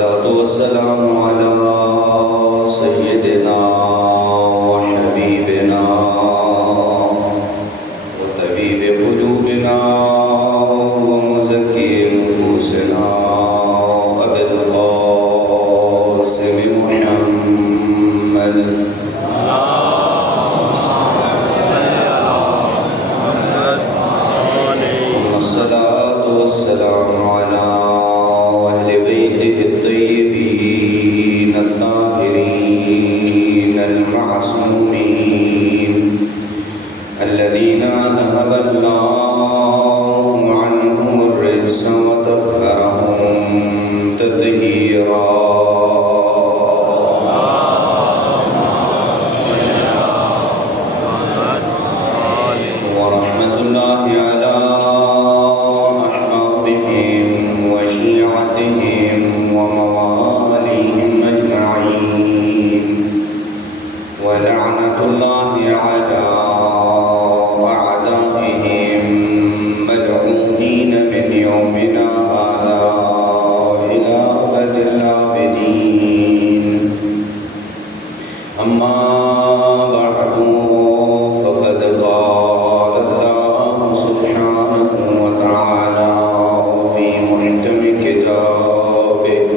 والصلاة والسلام على سيدنا وحبيبنا وطبيب قلوبنا ومزكي نفوسنا أبي القاسم محمد ثم الصلاة والسلام على أهل بيته الطيبين الطاهرين المعصومين الذين ذهب الله عنهم الرجس وطهرهم تطهيرا. ورحمة الله على أحبابهم وشيعتهم ومواليهم أجمعين، ولعنة الله على أعدائهم ملعونين من يومنا هذا إلى أبد الآبدين. أما بعد، فقد قال الله سبحانه وتعالى في محكم كتابه: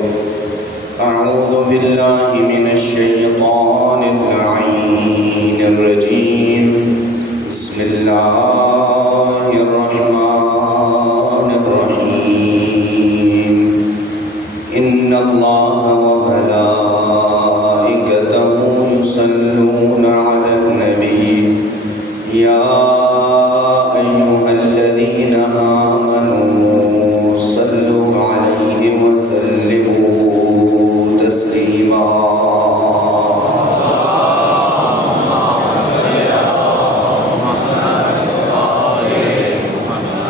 أعوذ بالله من الشيطان اللعين الرجيم. بسم الله الرحمن الرحيم. إن الله وملائكته يصلون على النبي يا أيها الذين آمنوا صلوا عليه وسلموا تسليما.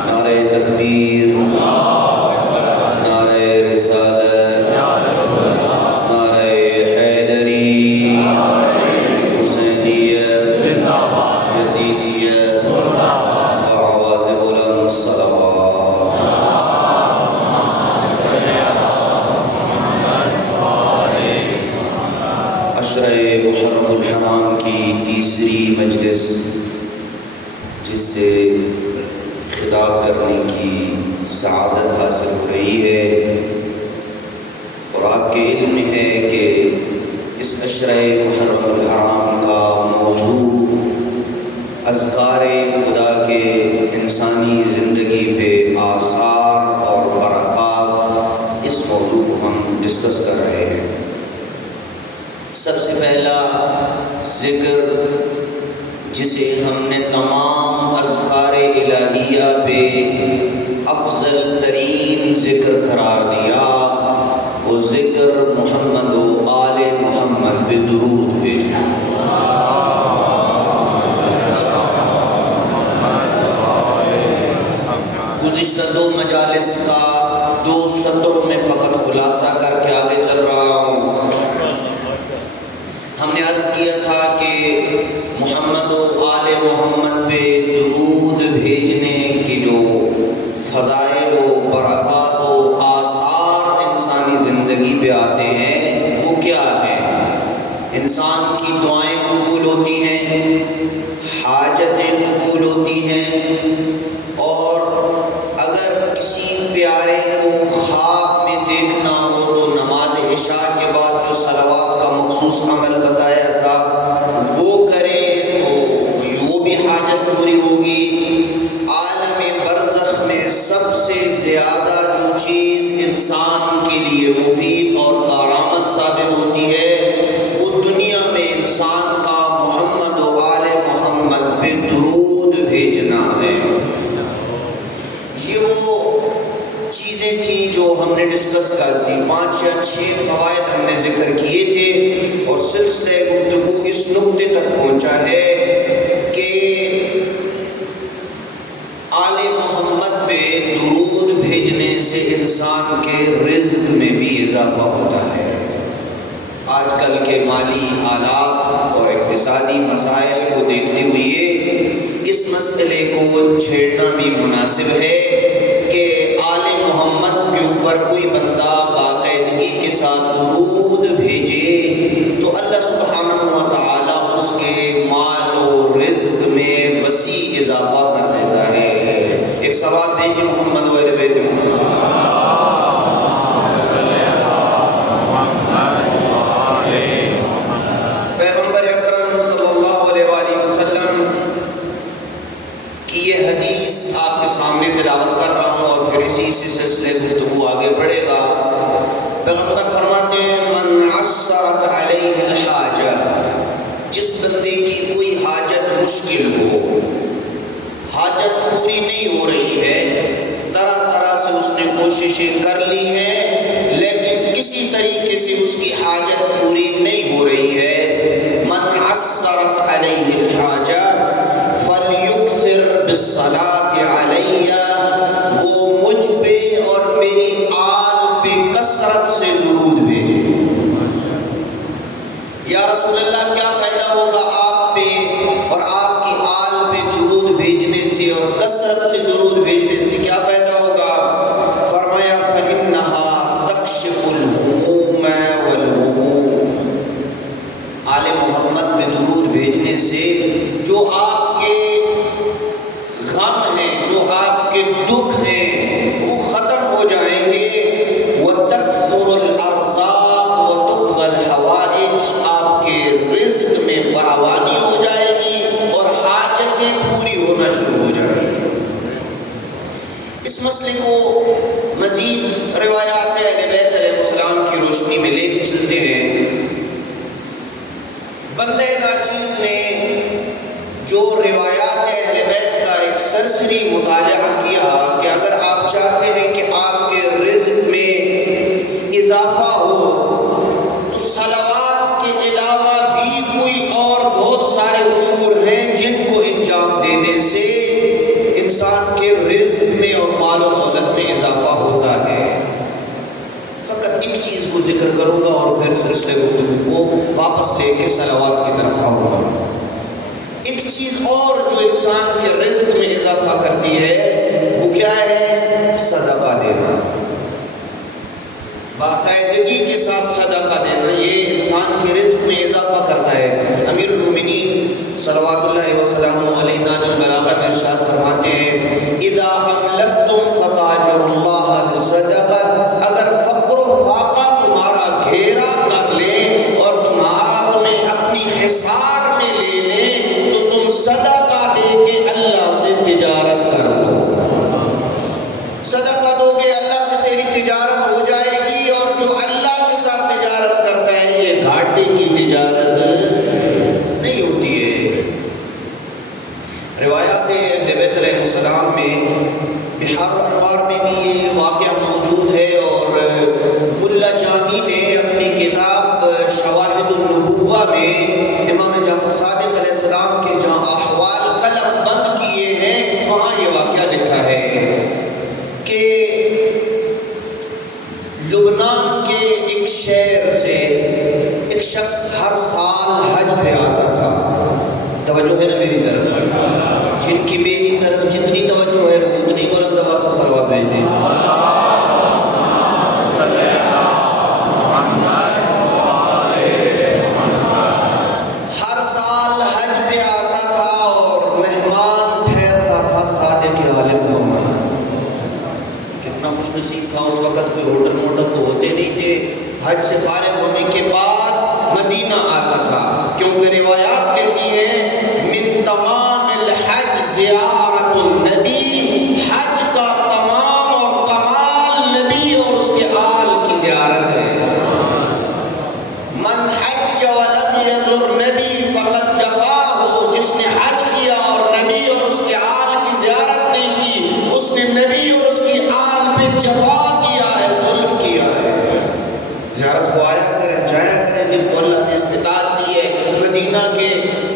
نعرہ تکبیر، نعرہ رسالت، نعرہ حیدری، حسینیت، یزیدیت، آواز بلند صلوات. عشرہ محرم الحرام کی تیسری مجلس، جس سے خطاب کرنے کی سعادت حاصل ہو رہی ہے، اور آپ کے علم میں ہے کہ اس عشرہ محرم الحرام کا موضوع اذکار خدا کے انسانی زندگی پہ آثار اور برکات، اس موضوع کو ہم ڈسکس کر رہے ہیں. سب سے پہلا ذکر جسے ہم نے تمام اذکار الہیہ پہ افضل ترین ذکر قرار دیا، وہ ذکر محمد و آل محمد پہ درود بھیجنا. گزشتہ 2 مجالس کا 2 سطروں میں فقط خلاصہ کر کے آگے چل رہا ہوں. ہم نے عرض کیا تھا کہ محمد و آل محمد پہ درود بھیجنے کی جو فضائل و برکات و آثار انسانی زندگی پہ آتے ہیں وہ کیا ہے؟ انسان کی دعائیں قبول ہوتی ہیں، حاجتیں قبول ہوتی ہیں، اور اگر کسی پیارے کو خواب میں دیکھنا ہو تو نماز عشاء کے بعد جو صلوات کا مخصوص عمل بتایا تھا وہ کرے تو وہ بھی حاجت پوری ہوگی. عالم برزخ میں سب سے زیادہ جو چیز انسان کے لیے مفید اور کارآمد ثابت ہوتی ہے وہ دنیا میں انسان کا محمد و آل محمد پہ درود بھیجنا ہے. یہ وہ چیزیں تھیں جو ہم نے ڈسکس کر دی. 5 یا 6 فوائد ہم نے ذکر کیے تھے، اور سلسلہ گفتگو اس نقطے تک پہنچا ہے کہ آل محمد پہ درود بھیجنے سے انسان کے رزق میں بھی اضافہ ہوتا ہے. آج کل کے مالی حالات اور اقتصادی مسائل کو دیکھتے ہوئے اس مسئلے کو چھیڑنا بھی مناسب ہے کہ آل محمد کے اوپر کوئی بندہ باقاعدگی کے ساتھ درود بھیجے تو اللہ سبحانہ و تعالیٰ اس کے مال و رزق میں وسیع اضافہ کر دیتا ہے۔ ایک صلوات بھیجیے محمد و اہل بیت محمد۔ پیغمبر اکرم صلی اللہ علیہ وآلہ وسلم کی یہ حدیث آپ کے سامنے تلاوت کر رہا ہوں اور پھر اسی سے سلسلے گفتگو آگے بڑھے گا۔ پیغمبر فرماتے ہیں من عسرت علیہ الحاجہ، جس بندے کی کوئی حاجت مشکل ہو، حاجت پوری نہیں ہو رہی ہے، طرح طرح سے اس نے کوششیں کر لی ہیں لیکن کسی طریقے سے اس کی حاجت پوری نہیں ہو رہی ہے، من عسرت علیہ الحاجہ فلیکثر بالصلاۃ علیہ، وہ مجھ پہ اور میری آل پہ کثرت سے درود بھیجے۔ یا رسول اللہ کیا فائدہ ہوگا آپ پہ اور آپ کی آل پہ درود بھیجنے سے اور کثرت سے درود بھیجنے سے کیا فائدہ ہوگا؟ فرمایا فإنہا تکشف الہموم والغموم، آل محمد پہ درود بھیجنے سے جو آپ کے غم ہیں، جو آپ کے دکھ ہیں وہ ختم ہو جائیں گے۔ وتکثر الارزاق وتقضى الحوائج، آپ کے رزق میں فراوانی ہو جائے گی اور حاجتیں پوری ہونا شروع ہو جائیں گی۔ اس مسئلے کو مزید روایات اہل بیت علیہ السلام کی روشنی میں لے کے چلتے ہیں۔ بندہ ناچیز نے جو روایات اہل بیت کا ایک سرسری مطالعہ کیا کہ اگر آپ چاہتے ہیں کہ آپ کے رزق میں اضافہ ہو تو صلوات کے علاوہ بھی کوئی اور بہت سارے امور ہیں جن کو انجام دینے سے انسان کے رزق میں اور مال و دولت میں اضافہ ہوتا ہے۔ فقط ایک چیز کو ذکر کروں گا اور پھر سلسلے گفتگو کو واپس لے کے صلوات کی طرف آؤں گا۔ ایک چیز اور جو انسان کے رزق میں اضافہ کرتی ہے وہ کیا ہے؟ صدقہ دینا، باقاعدگی کے ساتھ صدقہ دینا، یہ انسان کے رزق میں اضافہ کرتا ہے۔ امیر المومنین صلوات اللہ وسلامہ علیہ ناج البلاغہ میں ارشاد فرماتے ہیں اذا املکتم فتاجروا اللہ بالصدقہ، اگر فقر و فاقہ تمہارا گھیرا کر لیں اور تمہیں اپنی حصار میں لے لیں تو تم صدقہ دے کے اللہ سے تجارت کر لو۔ صدقہ دو گے اللہ سے تیری تجارت ہو جائے گی، اور جو اللہ کے ساتھ تجارت کرتا ہے یہ گھاٹے کی تجارت نہیں ہوتی ہے۔ روایات اہل بیت علیہ السلام میں بحار انوار میں بھی یہ واقعہ موجود ہے، اور ملا جامی نے اپنی کتاب شواہد النبوہ میں امام جعفر صادق علیہ السلام کے جہاں احوال قلم بند کیے ہیں وہاں یہ واقعہ لکھا ہے کہ لبنان کے ایک شہر سے ایک شخص ہر سال حج پہ آتا تھا۔ توجہ ہے نا میری طرف؟ جن کی میری طرف جتنی توجہ ہے وہ اتنی بلند آواز سے صلوات بھیج دیں۔ ہر سال حج پہ آتا تھا اور مہمان ٹھہرتا تھا صادق عالم محمد۔ کتنا خوش نصیب تھا اس وقت، کوئی ہوٹل موٹل تو ہوتے نہیں تھے۔ حج سے فارغ ہونے کے بعد مدینہ آتا تھا، کیونکہ روایات کہتی ہیں من تمام الحج زیارت النبی، حج کا تمام اور کمال نبی اور اس کے آل کی زیارت ہے۔ من حج ولم یزر نبی فقد جفاہ، جس نے حج کیا اور نبی اور اس کے آل کی زیارت نہیں کی اس نے نبی اور اس کی آل پہ جفا کیا ہے، ظلم کیا ہے۔ زیارت کو آیا کریں، جایا کریں، جن کو اللہ نے استطاعت دی ہے۔ مدینہ کے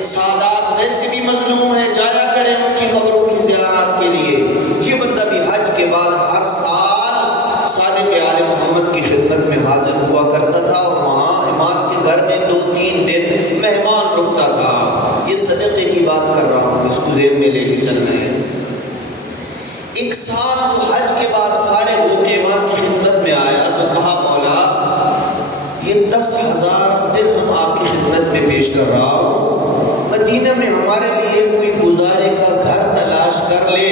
سادات ویسے بھی مظلوم ہیں، جایا کریں ان کی قبروں کی زیارت کے لیے۔ یہ بندہ بھی حج کے بعد ہر سال صادق آل محمد کی خدمت میں حاضر ہوا کرتا تھا، اور وہاں امام کے گھر میں 2-3 دن مہمان رکتا تھا۔ یہ صدقے کی بات کر رہا ہوں، اس کو ذہن میں لے کے چلنا ہے۔ ایک سال جو حج کے بعد فارغ ہو کے امام کی خدمت میں آیا تو کہا مولا 10,000 درہم آپ کی خدمت میں پیش کر رہا ہوں، مدینہ میں ہمارے لیے کوئی گزارے کا گھر تلاش کر لے،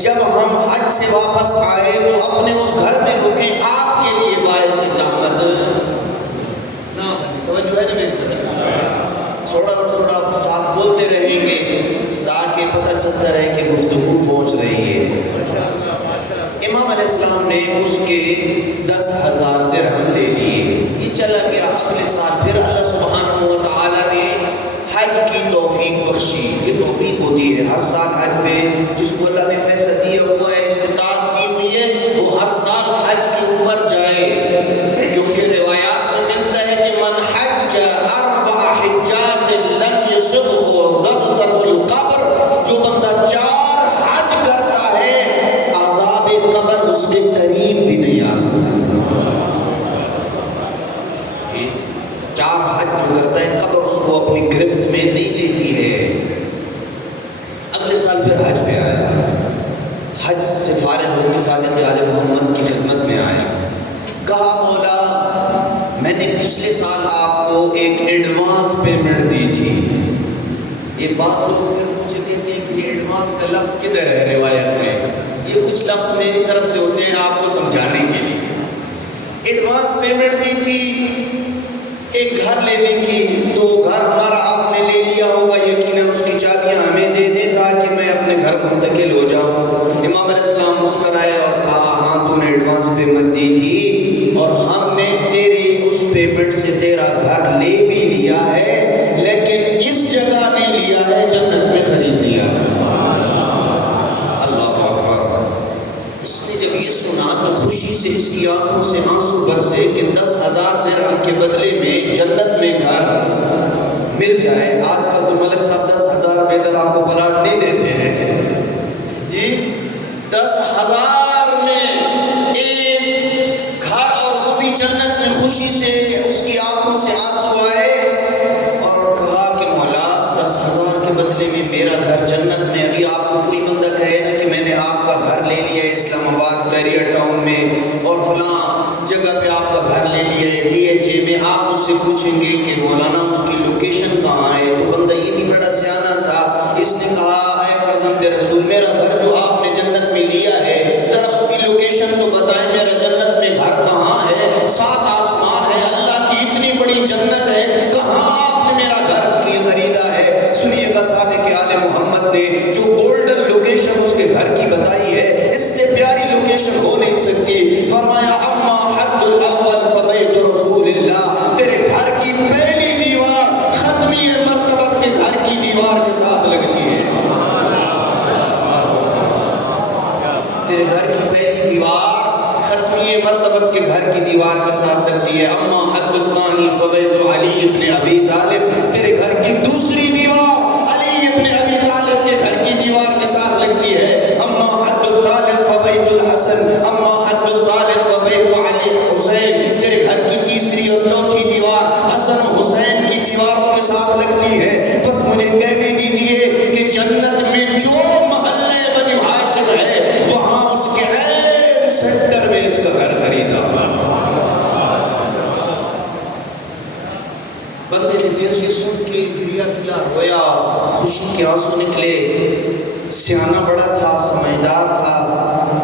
جب ہم حج سے واپس آئے تو اپنے اس گھر میں رکیں، آپ کے لیے باعث زحمت نہ بنے۔ توجہ ہے جب تھوڑا ساتھ بولتے رہیں گے تاکہ پتہ چلتا رہے کہ گفتگو پہنچ رہی ہے۔ امام علیہ السلام نے اس کے 10,000 درہم لے لیے، یہ چلا گیا۔ اگلے سال پھر اللہ سبحانہ و تعالیٰ نے حج کی توفیق بخشی۔ یہ توفیق ہوتی ہے ہر سال حج پہ جس کو اللہ نے پیسہ دیا ہوا ہے، استطاعت دی ہوئی ہے، وہ ہر سال حج کے اوپر جائے، کیونکہ روایات میں ملتا ہے کہ من حج 4 حجات لم يصبه ضغطة القبر، جو بندہ 4 حج کرتا ہے عذاب قبر اس کے قریب بھی نہیں آ سکتا۔ 4 حج جو کرتا ہے قبر اس کو اپنی گرفت میں نہیں لیتی ہے۔ اگلے سال پھر حج پہ آیا، حج سے فارغ ہو کے صادق آل محمد کی خدمت میں آیا، کہا مولا میں نے پچھلے سال آپ کو ایک ایڈوانس پیمنٹ دی تھی۔ یہ بعض لوگ پھر مجھے کہتے ہیں کہ یہ ایڈوانس کا لفظ کدھر ہے روایت میں؟ یہ کچھ لفظ میری طرف سے ہوتے ہیں آپ کو سمجھانے کے لیے۔ ایڈوانس پیمنٹ دی تھی ایک گھر لینے کی، تو گھر ہمارا آپ نے لے لیا ہوگا، یقیناً اس کی چابیاں ہمیں دے دیں تاکہ میں اپنے گھر منتقل ہو جاؤں۔ امام علیہ السلام مسکرائے اور کہا ہاں تو نے ایڈوانس پیمنٹ دی تھی اور ہم نے تیری اس پیمنٹ سے تیرا گھر لے بھی لیا ہے، لیکن اس جگہ نہیں لیا ہے، جنت میں خرید لیا ہے۔ اللہ اکبر۔ اس نے جب یہ سنا تو خوشی سے اس کی آنکھوں سے آنسو برسے کہ 10,000 درہم کے بدلے میں جنت میں گھر مل جائے۔ آج کل تو ملک صاحب 10,000 میں اگر آپ کو پلاٹ نہیں دیتے ہیں جی، 10,000 میں ایک گھر، اور وہ بھی جنت میں۔ خوشی سے اس کی آنکھوں سے آنسو آئے اور کہا کہ مولا 10,000 کے بدلے میں میرا گھر جنت میں۔ ابھی آپ کو کوئی بندہ کہے نا کہ میں نے آپ کا گھر لے لیا ہے اسلام آباد بیریا ٹاؤن میں اور فلاں جگہ پہ آپ کا گھر لے لیا ہے DHA میں، آپ مجھ سے پوچھیں گے کہ مولانا اس کی لوکیشن کہاں ہے؟ تو بندہ یہ بھی بڑا سیانہ تھا، اس نے کہا اے فرزند رسول میرا گھر جو آپ نے جنت میں لیا ہے ذرا اس کی لوکیشن تو بتائیں، میرا جنت میں گھر کہاں ہے؟ 7 آسمان ہے، اللہ کی اتنی بڑی جنت ہے، کہاں آپ نے میرا گھر خریدا ہے؟ سنیے گا صادق آل محمد نے جو گولڈن لوکیشن اس کے گھر کی بتائی ہے، اس سے پیاری لوکیشن ہو نہیں سکتی۔ فرمایا اما حد الاول فبیت رسول اللہ، تیرے گھر کی پہلی دیوار ختمی مرتبت کے گھر کی دیوار کے ساتھ لگتی ہے۔ تیرے گھر کی پہلی دیوار ختمی مرتبت کے گھر کی دیوار کے ساتھ لگتی ہے۔ اما حد الثانی فبیت علی ابن ابی طالب، تیرے گھر کی دوسری دیوار علی ابن ابی طالب کے گھر کی دیوار کے ساتھ لگتی ہے۔ اما حد الثالث فبیت الحسن، اما حد الثالث فبیت علی حسین، تیرے گھر کی تیسری اور چوتھی دیوار حسن حسین کی دیواروں کے ساتھ لگتی ہے۔ بس مجھے کہنے دیجئے کہ جنت میں جو محلے بنی ہاشم ہے وہاں اس کے عین سینٹر میں اس کا گھر خریدا۔ بندے نے دیر سے سن کے گریا پلا رویا، خوشی کے آنسو نکلے۔ سیانہ بڑا تھا، سمجھدار تھا،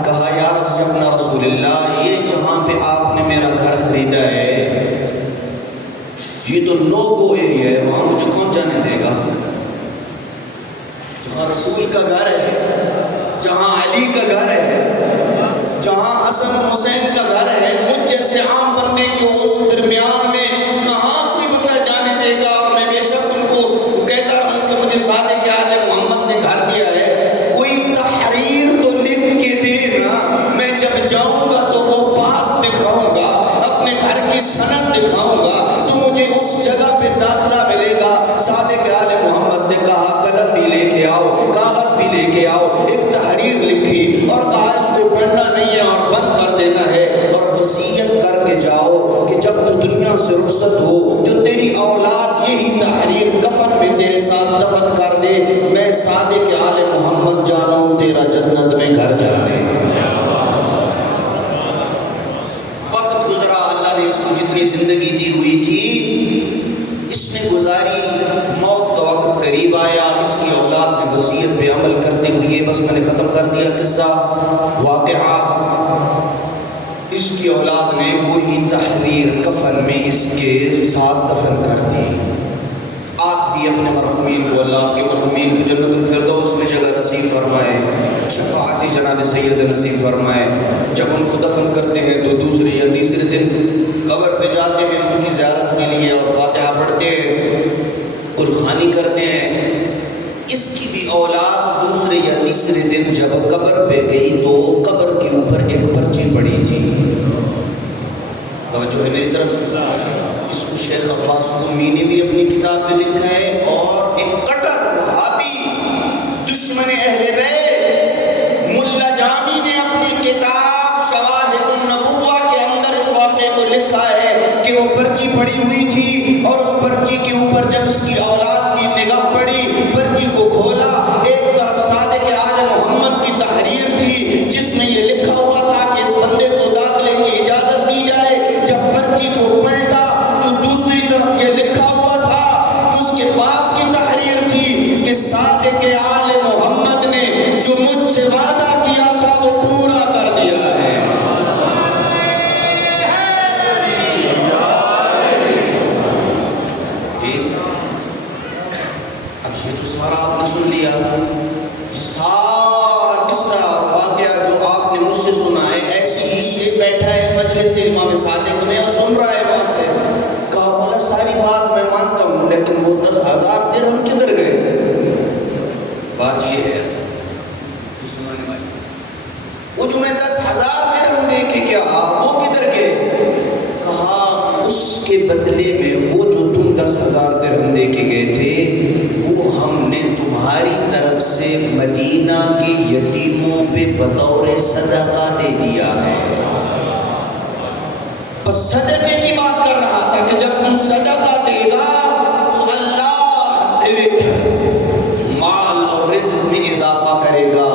کہا یا رسول اللہ یہ جہاں پہ آپ نے میرا گھر خریدا ہے یہ تو نو گو ایریا ہے، وہاں مجھے کون جانے دے گا؟ جہاں رسول کا گھر ہے، جہاں علی کا گھر ہے، جہاں حسن حسین کا گھر ہے، مجھ جیسے عام بندے کو اس درمیان میں کہاں کوئی بندہ جانے دے گا؟ اور میں بے شک ان کو کہتا رہوں کہ مجھے صادق آل محمد نے گھر دیا ہے، کوئی تحریر تو لکھ کے دینا، میں جب جاؤں گا تو وہ پاس دکھاؤں گا، اپنے گھر کی سند دکھاؤں گا تو مجھے اس جگہ پہ داخلہ ملے گا۔ صادق آل محمد نے کہا قلم بھی لے کے آؤ، کاغذ بھی لے کے آؤ، ایک تحریر لکھی اور کہا اس کو پڑھنا نہیں ہے اور بند کر دینا ہے، اور وصیت کر کے جاؤ کہ جب تو دنیا سے رخصت ہو تو تیری اولاد یہی تحریر کفن میں تیرے ساتھ دفن کر دے، میں صادق آل محمد جانوں تیرا جنت میں گھر جانے۔ وقت گزرا، اللہ نے اس کو جتنی زندگی بیتی ہوئی تھی، اس نے گزاری، موت کا وقت قریب آیا، اس کی اولاد نے وصیت پہ عمل کرتے ہوئے، بس میں نے ختم کر دیا قصہ واقعہ، اس کی اولاد نے وہی تحریر کفن میں اس کے ساتھ دفن کر دی۔ آپ بھی اپنے مرحومین کو، اللہ آپ کے مرحومین کو جنت الفردوس میں جگہ نصیب فرمائے، شفاعت جناب سید نصیب فرمائے۔ جب ان کو دفن کرتے ہیں تو دوسرے یا تیسرے دن قبر پہ جاتے ہیں ان کی زیارت کے لیے اور فاتحہ پڑھتے ہیں، قربانی کرتے ہیں۔ اس کی بھی اولاد دوسرے یا تیسرے دن جب قبر پہ گئی تو قبر کے اوپر ایک پرچی پڑی تھی، توجہ ہے میری طرف، اس کو شیخ عباس قمی نے بھی اپنی کتاب میں لکھا ہے، اور ایک کٹر وہابی دشمن اہل بیت ملا جامی نے اپنی کتاب شواہد النبوہ کے اندر اس واقعے کو لکھا ہے کہ وہ پرچی پڑی ہوئی تھی، اور اس پرچی کے اوپر جب اس کی اولاد کی نگاہ پڑی، پرچی کو کھولا، ایک طرف صادق آل محمد کی تحریر تھی جس میں یہ لکھا ہوا تھا کہ اس بندے کو داخلے کی اجازت دی جائے، جب پرچی کو پلٹا تو دوسری طرف یہ لکھا ہوا تھا کہ اس کے باپ کی تحریر تھی کہ صادق آل محمد نے جو مجھ سے وعدہ کیا تھا وہ پورا کر دیا ہے۔ اب یہ تو سارا آپ نے سن لیا، یہ سارا قصہ واقعہ جو آپ نے مجھ سے سنا ہے، ایسی ہی یہ بیٹھا ہے مجلس امام صادق میں اور سن رہا ہے وہاں سے، کہا بولا ساری بات میں مانتا ہوں لیکن وہ 10,000 درہم کدھر گئے؟ بات یہ ہے ایسا وہ جو میں 10,000 درہم دے کے کیا وہ کدھر گئے؟ کہا اس کے بدلے میں وہ جو تم 10,000 درہم دے کے گئے تھے وہ ہم نے تمہاری طرف سے مدینہ کے یتیموں پہ بطور صدقہ دے دیا ہے۔ بس صدقے کی بات کر رہا تھا کہ جب تم صدقہ دے گا تو اللہ تیرے مال اور رزق میں اضافہ کرے گا۔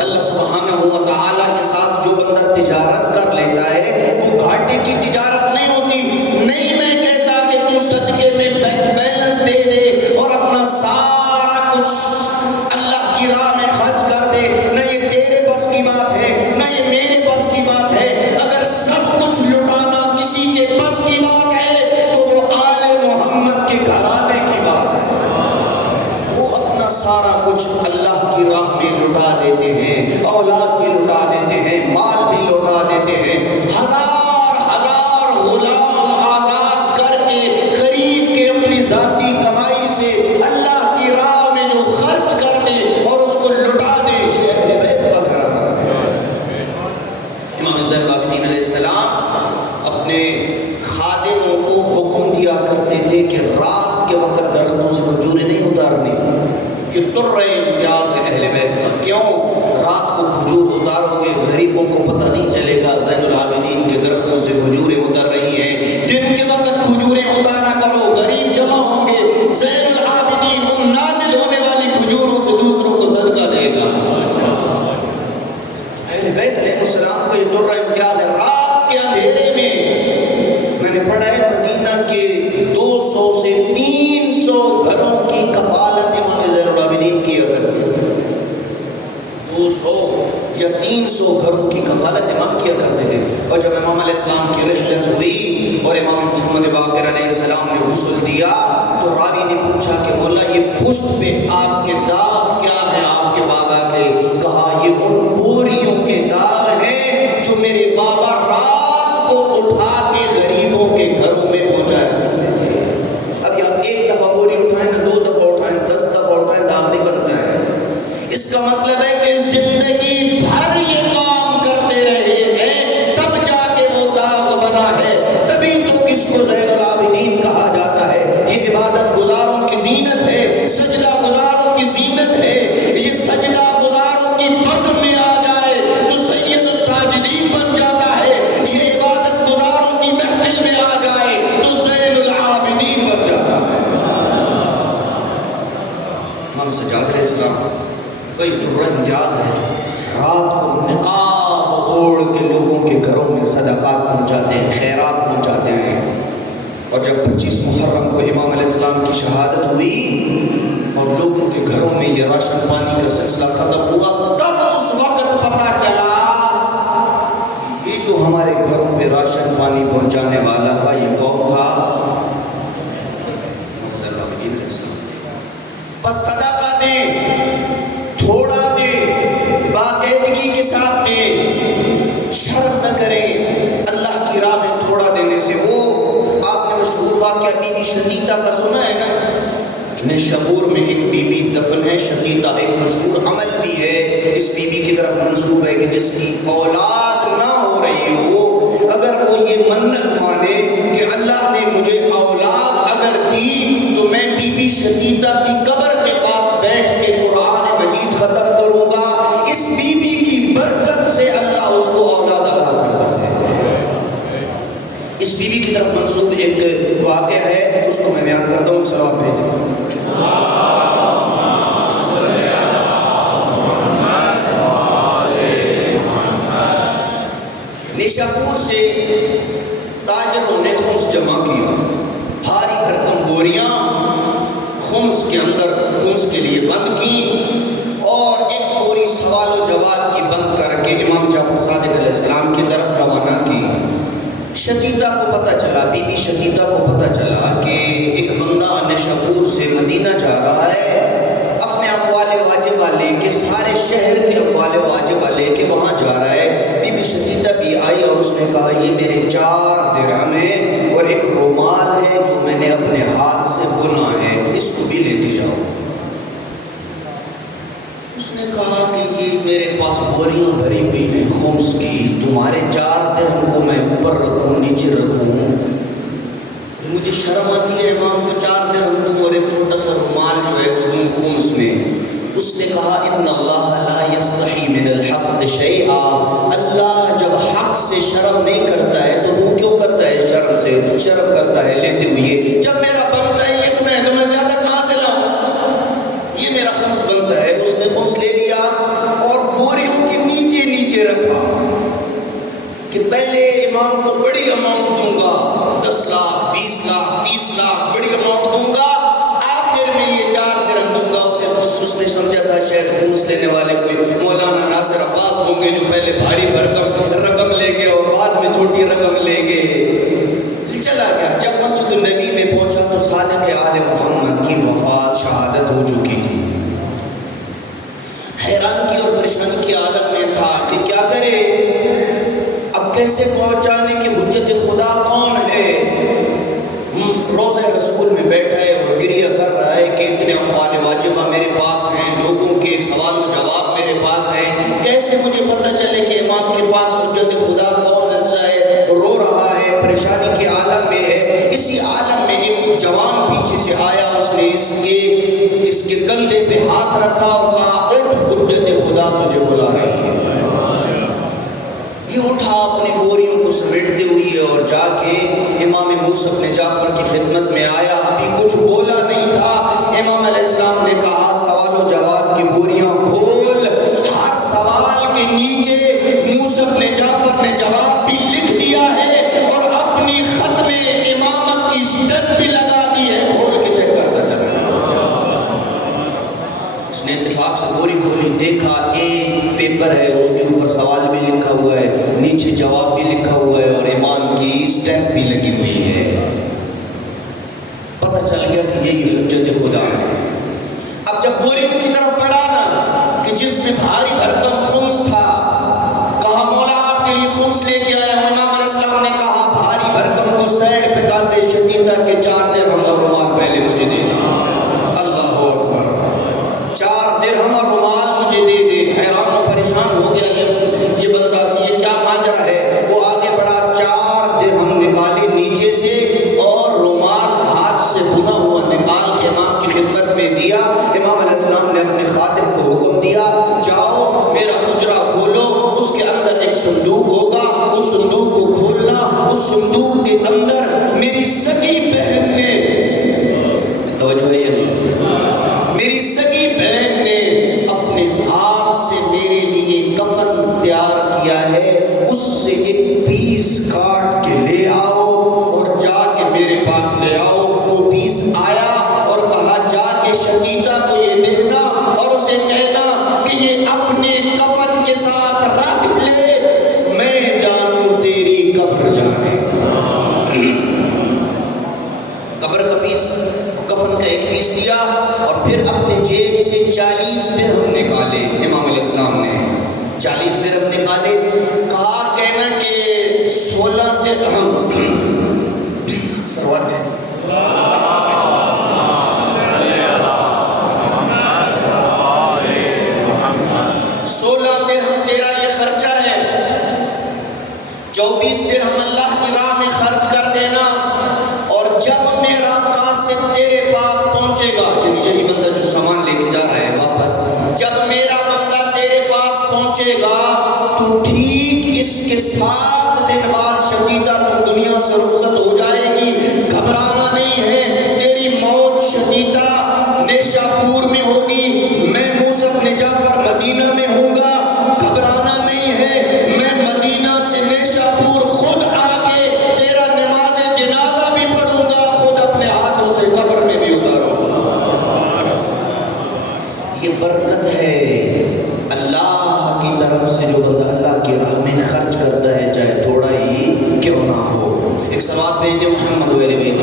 اللہ سبحانہ و تعالیٰ کے ساتھ جو بندہ تجارت کر لیتا ہے وہ گھاٹے کی تجارت نہیں ہوتی۔ نہیں میں کہتا کہ تو صدقے میں بینک بیلنس دے دے اور اپنا سارا کچھ اللہ کی راہ میں خرچ کر دے، نہ یہ تیرے بس کی بات ہے نہ یہ میرے بس کی بات ہے۔ اگر سب کچھ لٹانا کسی کے بس کی بات ہے تو وہ آل محمد کے گھرانے کی بات ہے، وہ اپنا سارا کچھ اللہ کی راہ میں لٹا دیتے ہیں، اولاد بھی لٹا دیتے ہیں، مال بھی لٹا دیتے ہیں، ہزار ہزار غلام آزاد کر کے خرید کے اپنی ذاتی کمائی سے اللہ کی راہ میں جو خرچ کر دے اور اس کو لٹا دے، یہ اہل بیت کا گھرانہ ہے۔ امام زین العابدین علیہ السلام اپنے خادموں کو حکم دیا کرتے تھے کہ رات کے وقت درختوں سے کھجوریں نہیں اتارنی، یہ طر امتیاز ہے اہل بیت کا۔ کیوں؟ رات کو کھجور اتارو گے غریبوں کو پتہ نہیں چلے گا زین العابدین کے درختوں سے کھجوریں اتر رہی ہیں۔ دن کے وقت کھجوریں اتارا کرو، غریب جمع ہوں گے، زین العابدین ان نازل ہونے والی کھجوروں سے دوسروں کو صدقہ دے گا۔ اہل بیت علیہ السلام کا یہ در امتیاز ہے۔ رات کے اندھیرے میں نے پڑھا ہے مدینہ کے 200 سے 300 گھروں کی کفالت امام زین العابدین کیا کرتے تھے۔ 200 یا 300 گھروں کی کفالت امام کیا کرتے تھے۔ اور جب امام علیہ السلام کی رحلت ہوئی اور امام محمد باقر علیہ السلام نے غسل دیا تو راوی نے پوچھا کہ مولا یہ پشت پہ آپ کے داغ کیا ہے آپ کے بابا کے؟ کہا یہ ان بوریوں کے داغ ہیں جو میرے بابا رات کو اٹھا کے غریبوں کے گھروں میں پہنچایا کرتے تھے۔ اب یہ ایک دفعہ بوری اٹھائیں نہ 2 دفعہ اٹھائیں 10 دفعہ اٹھائیں داغ نہیں بنتا ہے۔ اس کا مطلب ہے کہ زندگی بھر یہ کام کرتے رہے ہیں تب جا کے وہ داغ بنا ہے، تبھی تو اس کو زین العابدین کہا جاتا ہے۔ یہ عبادت گزاروں کی زینت ہے، سجدہ گزاروں کی زینت ہے۔ یہ سجدہ گزاروں کی بزم میں آ جائے تو سید الساجدین بن جاتا ہے، یہ عبادت گزاروں کی محفل میں آ جائے تو زین العابدین بن جاتا ہے۔ امام سجاد علیہ السلام کوئی در امتیاز ہے، رات کو نقاب اوڑھ کے لوگوں کے گھروں میں صدقات پہنچاتے ہیں، خیرات پہنچاتے ہیں۔ اور جب 25 محرم کو امام علیہ السلام کی شہادت ہوئی اور لوگوں کے گھروں میں یہ راشن پانی کا سلسلہ ختم ہوا، تب اس وقت پتہ چلا یہ جو ہمارے گھروں پہ راشن پانی پہنچانے والا تھا یہ کون تھا؟ بس صدقہ دیں، تھوڑا دیں، باقاعدگی کے ساتھ دیں، شرم نہ کریں اللہ کی راہ میں تھوڑا دینے سے۔ وہ آپ نے مشہور واقعہ بی بی شتیتا کا سنا ہے نا، نیشابور میں ایک بی بی دفن ہے، شتیتا ایک مشہور عمل بھی ہے اس بی بی کی طرف منسوب ہے کہ جس کی اولاد نہ ہو رہی ہو، اگر وہ یہ منت مانے کہ اللہ نے مجھے اولاد اگر دی تو میں بی بی شتیتا کی قبر کے پاس بیٹھ کے قرآن مجید ختم کروں گا، اس بی بی کی برکت سے اللہ اس کو اولاد عطا کرتا ہے۔ اس بی بی کی طرف منسوب ایک واقعہ ہے، اس کو میں بیان کرتا ہوں، صلوات بھیجیں۔ نیشاپور سے تاجروں نے خمس جمع کیا، بھاری بھرکم بوریاں خمس کے اندر خمس کے لیے بند کی، اور ایک بوری سوال و جواب کی بند کر کے امام جعفر صادق علیہ السلام کی طرف روانہ کی۔ شتیتا کو پتہ چلا، بی بی شتیتا کو پتہ چلا کہ ایک بندہ نیشاپور سے مدینہ جا رہا ہے، اپنے اموال واجبہ لے کے، سارے شہر کے اموال واجبہ لے کے وہاں جا رہا ہے۔ بی بی شتیتا بھی آئی اور اس نے کہا یہ میرے 4 درہم ہیں اور ایک رومال ہے جو میں نے اپنے ہاتھ سے بنا ہے، اس کو بھی لیتے جاؤ۔ اس نے کہا کہ یہ میرے پاس بوریاں بھری ہوئی ہیں خمس کی، تمہارے 4 درہم کو میں اوپر رکھوں نیچے رکھوں؟ مجھے شرم آتی ہے امام کو 4 درہم دوں اور ایک چھوٹا سا رومال جو ہے وہ دوں خمس میں۔ اس نے کہا ان اللہ لا یستحی من الحق شیئا، اللہ جب حق سے شرم نہیں کرتا ہے تو وہ کیوں کرتا ہے شرم سے؟ شرم کرتا ہے لیتے ہوئے۔ جب میرا بنتا ہے اتنا ہے تو میں زیادہ کہاں سے لاؤں؟ یہ میرا خمس بنتا ہے۔ اس نے خمس لے لیا اور بوریوں کے نیچے نیچے رکھا کہ پہلے امام کو بڑی اماؤنٹ دوں گا، 10 لاکھ 20 لاکھ 30 لاکھ بڑی اماؤنٹ دوں گا، آخر میں یہ 4 درہم دوں گا۔ اس نے سمجھا تھا شاید خمس لینے والے کوئی مولانا ناصر عباس ہوں گے جو پہلے بھاری بھرکم رقم لیں گے اور بعد میں چھوٹی رقم لیں گے۔ چلا گیا، جب مسجد النبی میں پہنچا تو صادق آل محمد کی وفات شہادت ہو چکی تھی۔ حیرانی اور پریشانی کی عالم میں تھا کہ کیا کرے، اب کیسے پہنچانے کی حجت خدا کون ہے؟ روضہ رسول میں بیٹھا ہے اور گریہ کر رہا ہے کہ اتنے اموال واجبہ میرے پاس ہیں، لوگوں کے سوال و جواب میرے پاس ہیں، کیسے مجھے پتہ چلے کہ امام کے پاس حجت خدا کون سا ہے؟ رو رہا ہے، پریشانی کے عالم میں ہے۔ اسی عالم میں ایک جوان پیچھے سے آیا، اس نے اس کے کندھے پہ ہاتھ رکھا اور کہا اٹھ، حجت خدا تجھے بلا رہی ہے۔ یہ اٹھا اپنی بوریوں کو سمیٹتے ہوئے اور جا کے امام موسیٰ بن جعفر کی خدمت میں آیا، ابھی کچھ بولا نہیں تھا، امام علیہ السلام نے کہا سوال و جواب کی بوریاں کھول، ہر سوال کے نیچے موسیٰ بن جعفر نے جواب بھی لکھ دیا ہے اور اپنی خط میں امامت کی شرط بھی لگا دی ہے، کھول کے چیک کرتا چلا۔ اس نے اتفاق سے بوری کھولی، دیکھا ایک پیپر ہے، اس کے اوپر سوال بھی لکھا ہوا ہے، نیچے جواب بھی لکھا ہوا ہے اور امام کی اسٹیمپ بھی لگی ہوئی ہے۔ پتہ چل گیا کہ یہی حجت خدا ہے۔ اب جب بوریوں کی طرف بڑھا نا کہ جس میں بھاری بھرکم خمس تھا، کہا مولا آپ کے لیے خمس لے کے آیا ہوں۔ امام علیہ السلام نے کہا بھاری بھرکم کو سیڈ پہ ڈال دے، شتیتا کے 4 درہم اور رومال پہلے مجھے دے دے۔ اللہ اکبر، 4 درہم اور رومال مجھے دے دے۔ حیران و پریشان ہو گیا یہ بندہ کہ یہ کیا ماجرا ہے۔ وہ آگے بڑھا، 4 درہم نکالے نیچے سے اور رومال ہاتھ سے بنا ہوا نکال کے امام کی خدمت میں دیا۔ امام علیہ السلام نے اپنے خادم کو حکم دیا جاؤ میرا حجرہ کھولو، اس کے اندر ایک صندوق ہوگا، اس صندوق کو کھولنا، اس صندوق کے اندر میری سگی بہن نے، توجہ ہے یا نہیں، میری سگی بہن نے اپنے ہاتھ سے میرے لیے کفن تیار کیا ہے، اس سے ایک پیس کاٹ کے لے آؤ اور جا کے میرے پاس پاس لے آؤ. وہ 20 آیا اور کہا جا کے شقیقہ کو یہ دینا اور اسے کہنا کہ یہ اپنے کفن کے ساتھ رکھ لے، میں جانوں تیری قبر جانے. قبر کا پیس، کفن کا ایک پیس دیا اور پھر اپنے جیب سے 40 درہم نکالے. امام علیہ السلام نے 40 درہم نکالے. کہا کہنا کہ 16 درہم سروات ہے 16 درہم تیرا یہ خرچہ ہے، 24 درہم اللہ کی راہ میں خرچ کر دینا، اور جب میرا قاصد تیرے پاس پہنچے گا، یعنی یہی بندہ جو سامان لے کے جا رہا ہے واپس، جب میرا بندہ تیرے پاس پہنچے گا تو ٹھیک اس کے 7 دن بعد شقیقہ تو دنیا سے رخصت ہو جائے گی. گھبرانا نہیں ہے، تیری موت شقیقہ نیشا پور میں ہوگی، میں موسیٰ بن جعفر مدینہ میں ہوں گا. گھبرانا نہیں ہے، میں مدینہ سے نیشا پور خود آ کے تیرا نماز جنازہ بھی پڑھوں گا، خود اپنے ہاتھوں سے قبر میں بھی اتاروں گا. یہ برکت ہے اللہ کی طرف سے جو بندہ اللہ کی راہ میں خرچ کرتا ہے، چاہے تھوڑا ہی کیوں نہ ہو. ایک صلوات بھیجیں محمد و آل بیت.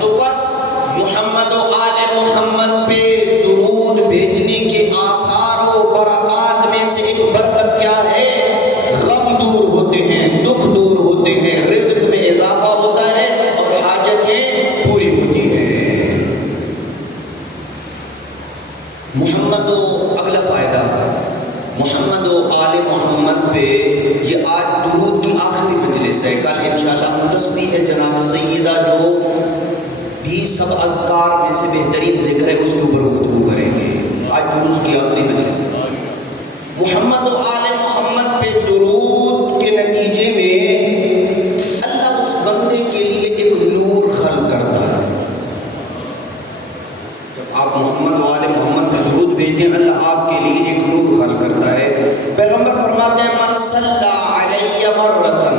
تو بس محمد و آل محمد پہ درود بھیجنے کے آثار و برکات میں سے ایک برکت کیا ہے؟ غم دور ہوتے ہیں، دکھ دور ہوتے ہیں، رزق میں اضافہ ہوتا ہے اور حاجتیں پوری ہوتی ہیں. محمد و اگلا فائدہ، محمد و آل محمد پہ یہ آج درود کی آخری مجلس ہے. کل انشاءاللہ تسبیح ہے جناب سیدہ جو بھی سب اذکار میں سے بہترین ذکر ہے، اس کے اوپر گفتگو کریں گے. آج درود کی آخری مجلس ہے. محمد و آل محمد پہ درود کے نتیجے میں اللہ اس بندے کے لیے ایک نور خلق کرتا ہے. جب آپ محمد و آل محمد پہ درود بھیجتے ہیں، اللہ آپ کے لیے ایک نور خلق کرتا ہے. پیغمبر فرماتے ہیں من صلی علی مرتن،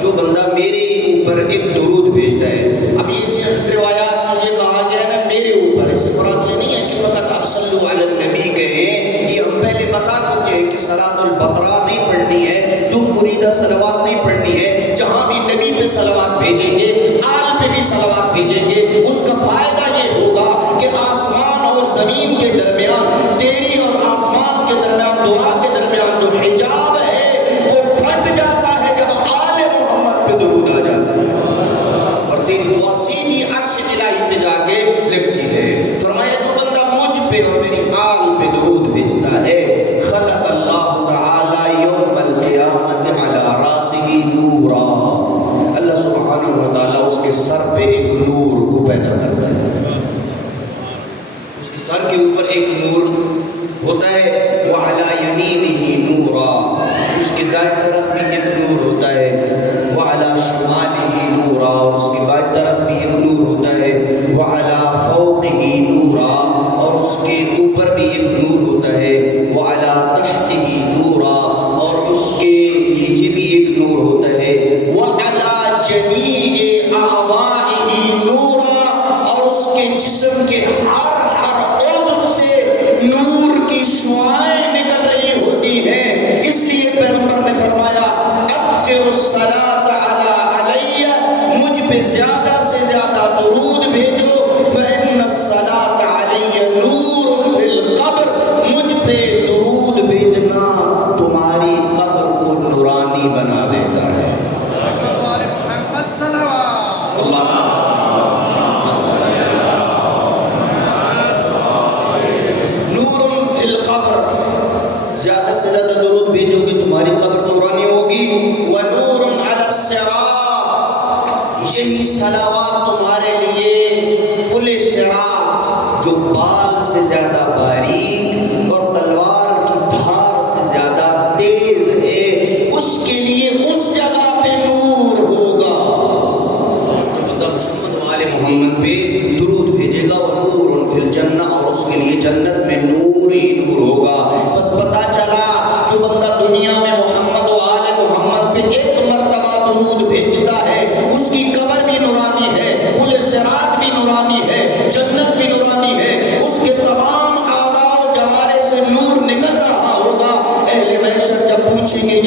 جو بندہ میرے اوپر ایک درود بھیجتا ہے. اب یہ روایات میں یہ کہا گیا ہے نا میرے اوپر، اس سے مراد یہ نہیں ہے کہ فقط آپ صلو علی النبی کہیں. یہ ہم پہلے بتا چکے ہیں کہ صلاۃ البقرہ نہیں پڑھنی ہے، تو مریدہ صلوات نہیں پڑھنی ہے. جہاں بھی نبی پہ صلوات بھیجیں گے، آل پہ بھی صلوات بھیجیں گے، اس کا فائدہ یہ ہوگا کہ آسمان اور زمین کے درمیان، تیری اور آسمان کے درمیان، دعا کے درمیان جو حجاب ہے وہ پھٹ جاتا ہے جب آل محمد پہ درود آ جاتا ہے، اور تیری دعا سیدھی عرش الہی پہ جا کے لگتی ہے. فرمایا جو بندہ مجھ پہ اور میری آل پہ درود بھیجتا ہے، خلق اللہ تعالی یوم القیامت علی راسہ نورا، اللہ سبحانہ و تعالی اس کے سر پہ ایک نور کو پیدا کرتا ہے.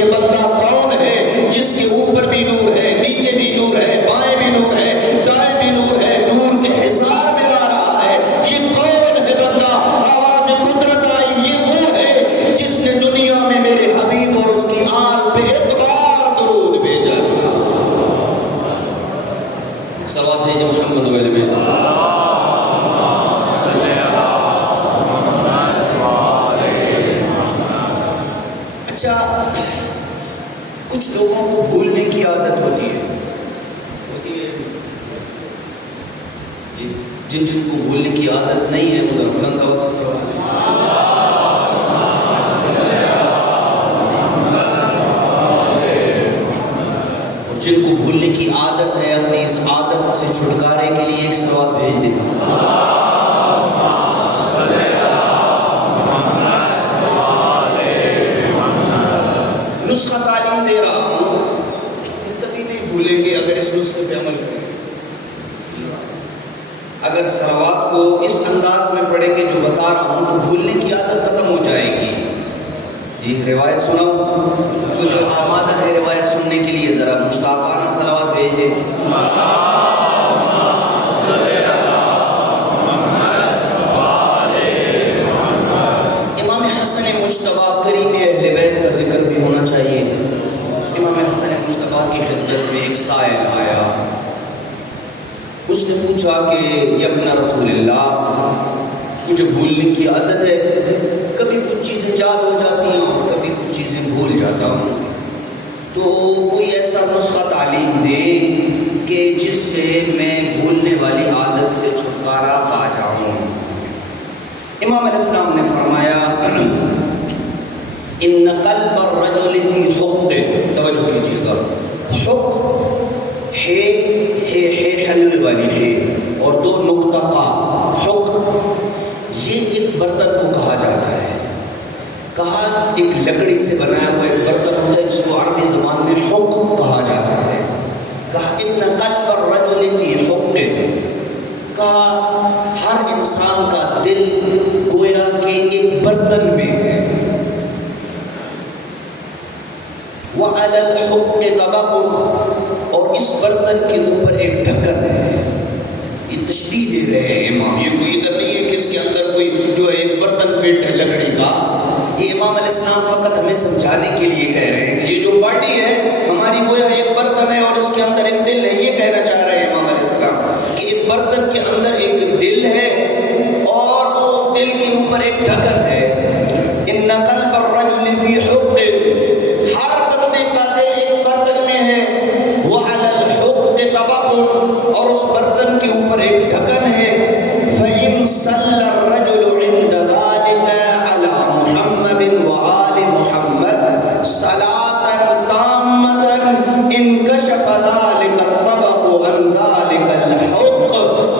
یہ بندہ کون ہے جس کے اوپر بھی نور ہے، نیچے بھی نور ہے، بائیں بھی نور ہے، دائیں بھی نور ہے، نور کے حصار میں آ رہا ہے، یہ کون ہے بندہ؟ آواز قدرت آئی، یہ وہ ہے جس نے دنیا میں میرے حبیب اور اس کی آل پہ ایک بار درود بھیجا تھا۔ ایک صلوات بھیجے محمد و آل بیت۔ اچھا، کچھ لوگوں کو بھولنے کی عادت ہوتی ہے جن کو بھولنے کی عادت نہیں ہے وہ بلند آواز سے سوال ہے۔ اور جن کو بھولنے کی عادت ہے اپنی اس عادت سے چھٹکارے کے لیے ایک صلوات بھیج دیں۔ نسخہ تعلیم دے رہا ہوں، کبھی نہیں بھولیں گے اگر اس نسخے پہ عمل کریں۔ اگر صلوات کو اس انداز میں پڑھیں گے جو بتا رہا ہوں تو بھولنے کی عادت ختم ہو جائے گی۔ یہ روایت سناؤ، جو آمادہ ہے روایت سننے کے لیے ذرا مشتاقانہ صلوات بھیج دیں۔ امام حسن مجتبیٰ کریم اہل بیت کا ذکر بھی ہونا چاہیے۔ امام حسن مجتبیٰ کی خدمت میں ایک سائل آیا، اس نے پوچھا کہ یا ابن رسول اللہ، مجھے بھولنے کی عادت ہے، کبھی کچھ چیزیں یاد ہو جاتی ہیں اور کبھی کچھ چیزیں بھول جاتا ہوں، تو کوئی ایسا نسخہ تعلیم دے کہ جس سے میں بھولنے والی عادت سے چھٹکارا پا جاؤں۔ امام علیہ السلام نے فرمایا ان قلب الرجل فی حق، توجہ کیجیے گا، حق ہے حلوے والی ہے اور دو نقطہ قاف، حق یہ ایک برتن کو کہا جاتا ہے، کہا ایک لکڑی سے بنایا ہوا ایک برتن ہوتا ہے جس کو عربی زبان میں حق کہا جاتا ہے۔ کہا ان قلب الرجل فی حق، کہا ہر انسان کا دل گویا کہ ایک برتن میں ہے، وَعَلَى الْحُقِّ طَبَقٌ، اور اس برتن کے اوپر ایک ڈھکن ہے۔ یہ تشبیہ دے رہے ہیں امام، یہ کوئی ادھر نہیں ہے کہ اس کے اندر کوئی جو ہے ایک برتن فٹ ہے لکڑی کا، یہ امام علیہ السلام فقط ہمیں سمجھانے کے لیے کہہ رہے ہیں کہ یہ جو باڈی ہے ہماری گویا ایک برتن ہے اور اس کے اندر ایک دل ہے۔ یہ کہنا چاہ رہے ہیں امام علیہ السلام کہ ایک برتن کے اندر ایک دل ہے اور وہ دل کے اوپر ایک ڈھکن ہے۔ ان قلب الرجل فی حق، ہر بندے کا دل ایک برتن میں ہے، وعلی الحق طبق، اور اس برتن کے اوپر ایک ڈھکن ہے۔ فإن صلى الرجل عند ذلك على محمد وآل محمد صلاة تامة انكشف ذلك الطبق عن ذلك الحق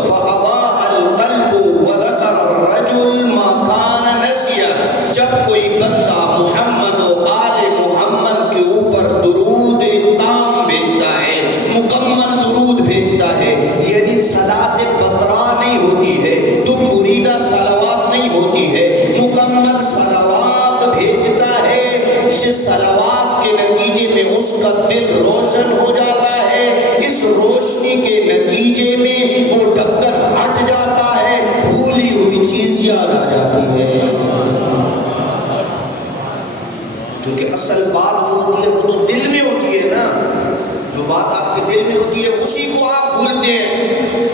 فأضاء القلب وذكر الرجل ما كان نسيه۔ جب کوئی بندہ محمد و آل محمد کے اوپر درود تام بھیجتا ہے، مکمل درود بھیجتا ہے، یعنی صلاۃ بطرا نہیں ہوتی ہے، تم بریدہ صلوات نہیں ہوتی ہے، مکمل صلوات بھیجتا ہے، اس صلوات کے نتیجے میں اس کا دل روشن ہو جاتا ہے، اس روشنی کے نتیجے میں وہ ڈھکن ہٹ جاتا ہے، بھولی ہوئی چیز یاد آ جاتی ہے۔ جو کہ اصل بات جو ہوتی ہے وہ تو دل میں ہوتی ہے نا، جو بات آپ کے دل میں ہوتی ہے اسی کو آپ بھولتے ہیں۔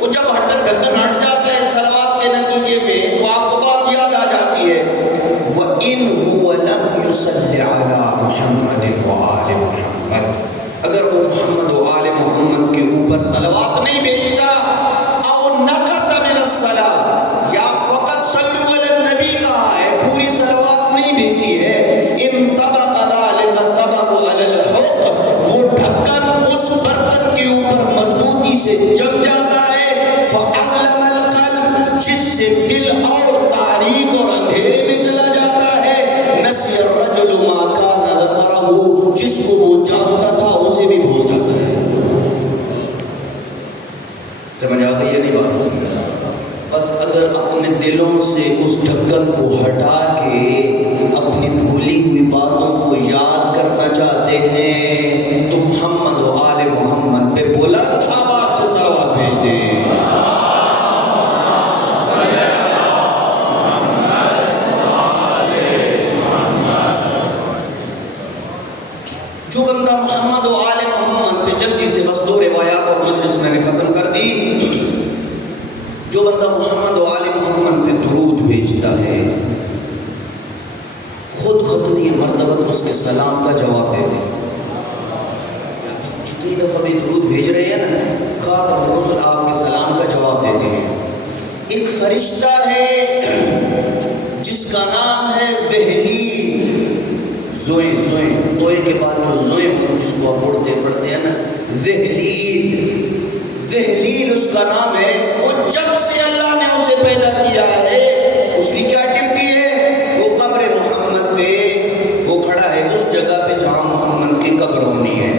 وہ جب ڈھکن ہٹ جاتا ہے صلوات کے نتیجے میں تو آپ کو بات یاد آ جاتی ہے۔ وَإِنْ هُوَ لَمْ يُصَلِّ عَلَى مُحَمَّدٍ وَآلِ مُحَمَّدٍ، اگر وہ محمد و آل محمد کے اوپر صلوات نہیں بھیجتا، او نقص من الصلاۃ، یا فقط صلو علی النبی کہا ہے، پوری صلوات نہیں بھیجی ہے، انطبق ذلك الطبق علی الحق، وہ ڈھکن اس برتن کے اوپر مضبوطی سے جم جاتا ہے، فَأَعْلَمَ الْقَلْبِ، جس سے دل اور تاریک اور اندھیرے میں چلا جاتا ہے، نسی الرجل ما كان ذکرہ، جس کو وہ جانتا تھا اسے بھی بھول جاتا ہے۔ سمجھ آتی ہے نہیں بات؟ بس اگر اپنے دلوں سے اس جو بندہ محمد و آل محمد پہ جلدی سے بس 2 روایات اور مجلس میں نے ختم کر دی، جو بندہ محمد و آل محمد پہ درود بھیجتا ہے خود ختمی مرتبہ اس کے سلام کا جواب دیتے ہیں۔ جتنی دفعہ بھی درود بھیج رہے ہیں نا، خاتم الرسل آپ کے سلام کا جواب دیتے ہیں۔ ایک فرشتہ ہے جس کا نام ہے ذہلیل، توئے کے بعد جو زوئیں ہوں جس کو آپ پڑھتے ہیں نا، ذہلیل اس کا نام ہے۔ وہ جب سے اللہ نے اسے پیدا کیا ہے اس کی کیا ڈیوٹی ہے؟ وہ قبر محمد پہ وہ کھڑا ہے، اس جگہ پہ جہاں محمد کی قبر ہونی ہے۔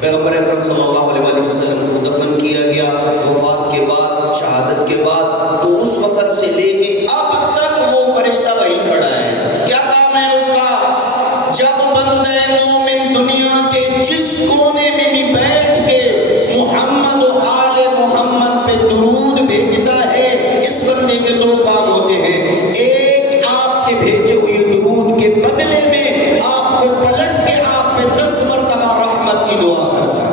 پیغمبر اکرم صلی اللہ علیہ وسلم کو دفن کیا گیا وفات کے بعد، شہادت کے بعد، تو اس وقت سے لے کے اب تک وہ فرشتہ وہیں کھڑا ہے۔ کیا کام ہے اس کا؟ جب بندہ مومن دنیا کے جس کونے میں بھی بیٹھ کے محمد و آل محمد پہ درود بھیجتا ہے، اس بندے کے 2 کام ہوتے ہیں۔ ایک، آپ کے بھیجے ہوئے درود کے بدلے میں آپ کو پلٹ کے آپ پہ 10 مرتبہ رحمت کی دعا کرتا ہے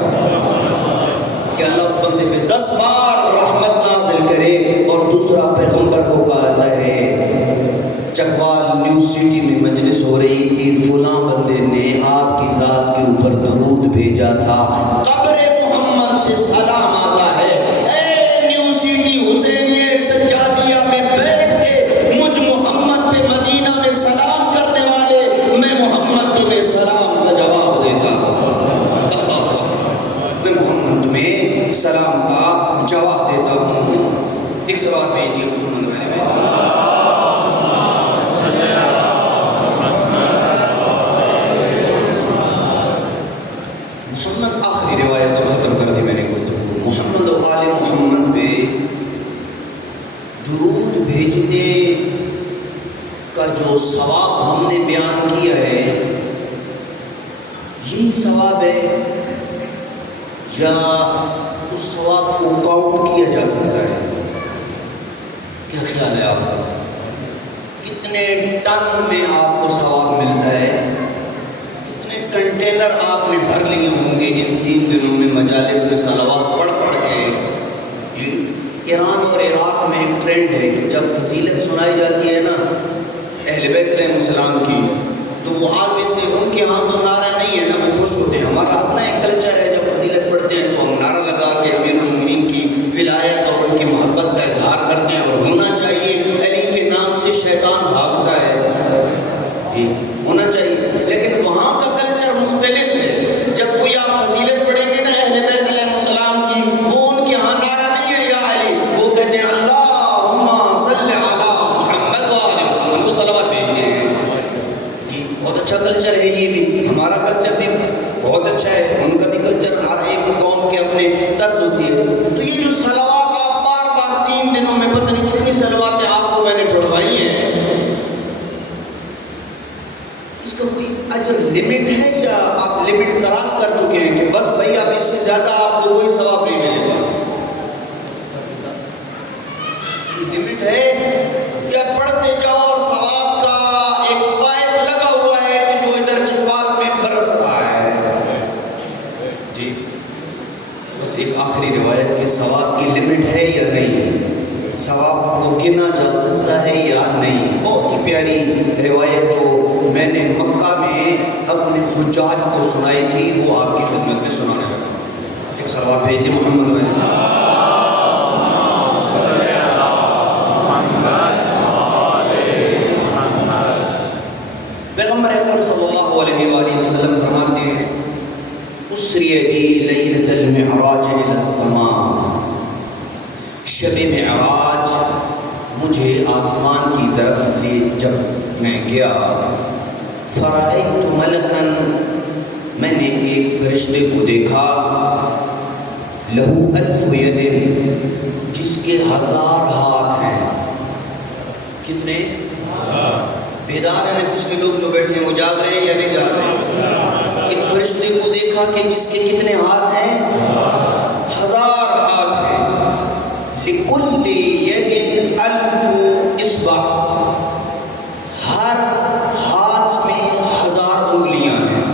کہ اللہ اس بندے پہ 10 بار رحمت نازل کرے۔ اور دوسرا، پیغمبر کو کہتا ہے، چکوال نیو سٹی میں مجلس ہو رہی تھی، فلاں بندے نے آپ کی ذات کے اوپر درود بھیجا تھا، قبر محمد سے سلام آتا ہے۔ اے نیو سٹی حسینیہ سجادیہ میں بیٹھ کے مجھ محمد پہ مدینہ میں سلام کرنے والے، میں محمد تمہیں سلام کا جواب دیتا ہوں، میں محمد تمہیں سلام کا جواب دیتا ہوں۔ ایک سوال بھیجیے محمد آخری روایت اور ختم کر دی میں نے گفتگو۔ محمد و آل محمد پہ درود بھیجنے کا جو ثواب ہم نے بیان کیا ہے، یہی ثواب ہے یا اس ثواب کو کاؤنٹ کیا جا سکتا ہے؟ کیا خیال ہے آپ کا؟ کتنے ٹن میں آپ کو ثواب ملتا ہے؟ کنٹینر آپ نے بھر لیے ہوں گے ان 3 دنوں میں مجالس میں صلوات پڑھ کے۔ ایران اور عراق میں ایک ٹرینڈ ہے کہ جب فضیلت سنائی جاتی ہے نا اہل بیت علیہ السلام کی، تو وہ آگے سے ان کے ہاں تو نعرہ نہیں ہے نا، وہ خوش ہوتے ہیں۔ ہمارا اپنا ایک کلچر ہے، جب فضیلت پڑھتے ہیں تو ہم نعرہ لگا کے امیر المومنین کی ولایت اور ان کی محبت کا اظہار کرتے ہیں، اور ہونا چاہیے علی کے نام سے شیطان بھاگتا ہے، ہونا چاہیے۔ لیکن وہاں کا کلچر مختلف ہے۔ جب کوئی آپ فضیلت پڑھیں گے نا اہل بیت علیہ السلام کی، وہ ان کے ہاں نعرہ نہیں ہے یا علی، وہ کہتے ہیں اللہم صلی علی محمد و آل محمد، وہ صلوات بھیجتے ہیں۔ بہت اچھا کلچر ہے یہ بھی، ہمارا کلچر بھی بہت اچھا ہے، ان کا بھی کلچر، ہر ایک قوم کے اپنے طرز ہوتی ہے۔ تو یہ جو صلوات آپ بار بار 3 دنوں میں پتہ نہیں کتنی صلواتیں آپ کو میں نے پڑھوائی ہیں، اس کا کوئی اجر لمٹ ہے یا آپ لمٹ کراس کر چکے ہیں کہ بس بھائی اب اس سے زیادہ آپ کو کوئی ثواب نہیں ملے گا؟ لمٹ ہے یا پڑھتے جاؤ اور ثواب کا ایک پائپ لگا ہوا ہے کہ جو ادھر چکوات میں برس رہا ہے؟ جی بس ایک آخری روایت کہ ثواب کی لمٹ ہے یا نہیں، ثواب کو گنا جا سکتا ہے یا نہیں؟ بہت ہی پیاری روایت جو میں نے مکہ میں اپنے حجاج کو سنائی تھی، وہ آپ کی خدمت میں سنانے لگا۔ ایک صلوات بھیج دیں محمد علیہ۔ پیغمبر اکرم صلی اللہ علیہ وآلہ وسلم فرماتے ہیں، اسری بی لیلۃ المعراج الی السماء، شب معراج مجھے آسمان کی طرف لے جب میں گیا، فرأیت ملکا، میں نے ایک فرشتے کو دیکھا، لہو 1000 ید، جس کے 1000 ہاتھ ہیں۔ کتنے؟ بیدار ہیں پچھلے لوگ جو بیٹھے ہیں وہ جاگ رہے ہیں یا نہیں جاگ رہے؟ ایک فرشتے کو دیکھا کہ جس کے کتنے ہاتھ ہیں؟ 1000 ہاتھ ہیں۔ لِكُلِّ يَدٍ 1000 اصبع، ہر ہاتھ میں 1000 انگلیاں ہیں۔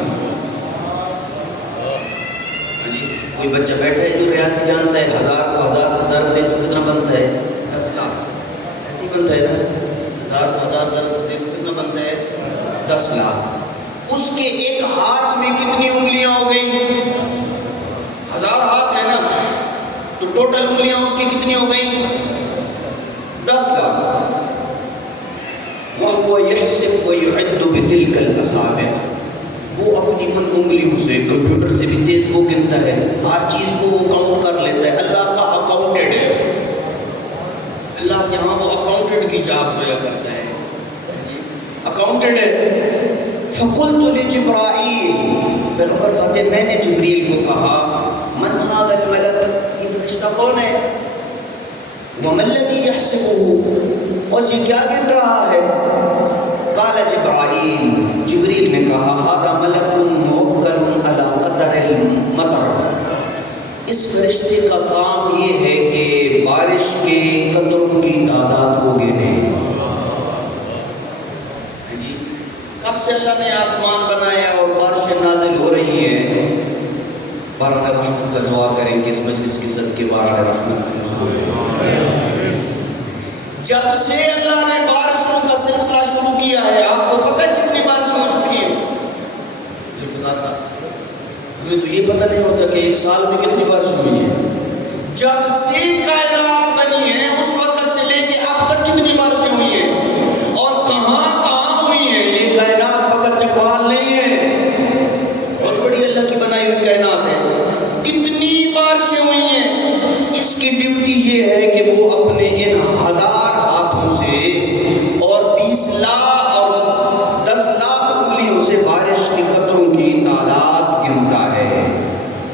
ایک ہاتھ میں کتنی انگلیاں ہو گئی؟ 1000 ہاتھ ہے نا، تو ٹوٹل انگلیاں اس کی کتنی ہو گئی؟ 10 لاکھ۔ وَهُوَ يَحْسِبُ وَيُعِدُّ بِتِلْكَ الْأَصَابِعِ، وہ اپنی ان انگلیوں سے، کمپیوٹر سے بھی تیز وہ گنتا ہے، ہر چیز کو وہ کاؤنٹ کر لیتا ہے۔ اللہ کا اکاؤنٹڈ ہے، اللہ کے ہاں وہ اکاؤنٹڈ کی جاب گویا کرتا ہے، اکاؤنٹڈ ہے۔ فَقُلْتُ لِجِبْرَائِيلِ، پیغمبر فاتح میں نے جبریل کو کہا، من هذا الملک، یہ فرشتہ کون ہے؟ وَمَا الَّذِي يَحْسِبُهُ، اور یہ کیا گن رہا ہے؟ قال جبرائیل، جبریل نے کہا، هذا ملک موکل علی قدر المطر، اس فرشتے کا کام یہ ہے کہ بارش کے قطروں کی تعداد کو گنے۔ کب سے اللہ نے آسمان بنایا اور بارشیں نازل ہو رہی ہیں؟ باران رحمت کا دعا کریں کہ اس مجلس کی صدقے باران رحمت کا نزول ہو۔ جب سے اللہ نے بارشوں کا سلسلہ شروع کیا ہے، آپ کو پتہ ہے کتنی بارشیں ہو چکی ہیں؟ خدا صاحب، ہمیں تو یہ پتہ نہیں ہوتا کہ ایک سال میں کتنی بارشیں ہوئی ہیں۔ جب سے کائنات بنی ہے اس وقت سے لے کے اب تک کتنی بارشیں ہوئی ہیں اور کہاں کہاں ہوئی ہیں؟ یہ کائنات فقط چکوال نہیں ہے، بہت بڑی اللہ کی بنائی ہوئی کائنات ہے۔ کتنی بارشیں ہوئی ہیں؟ اس کی ڈیوٹی یہ ہے کہ وہ اپنے ان 1000 ہاتھوں سے اور 20 لاکھ اور 10 لاکھ انگلیوں سے بارش کے قطروں کی تعداد گنتا ہے۔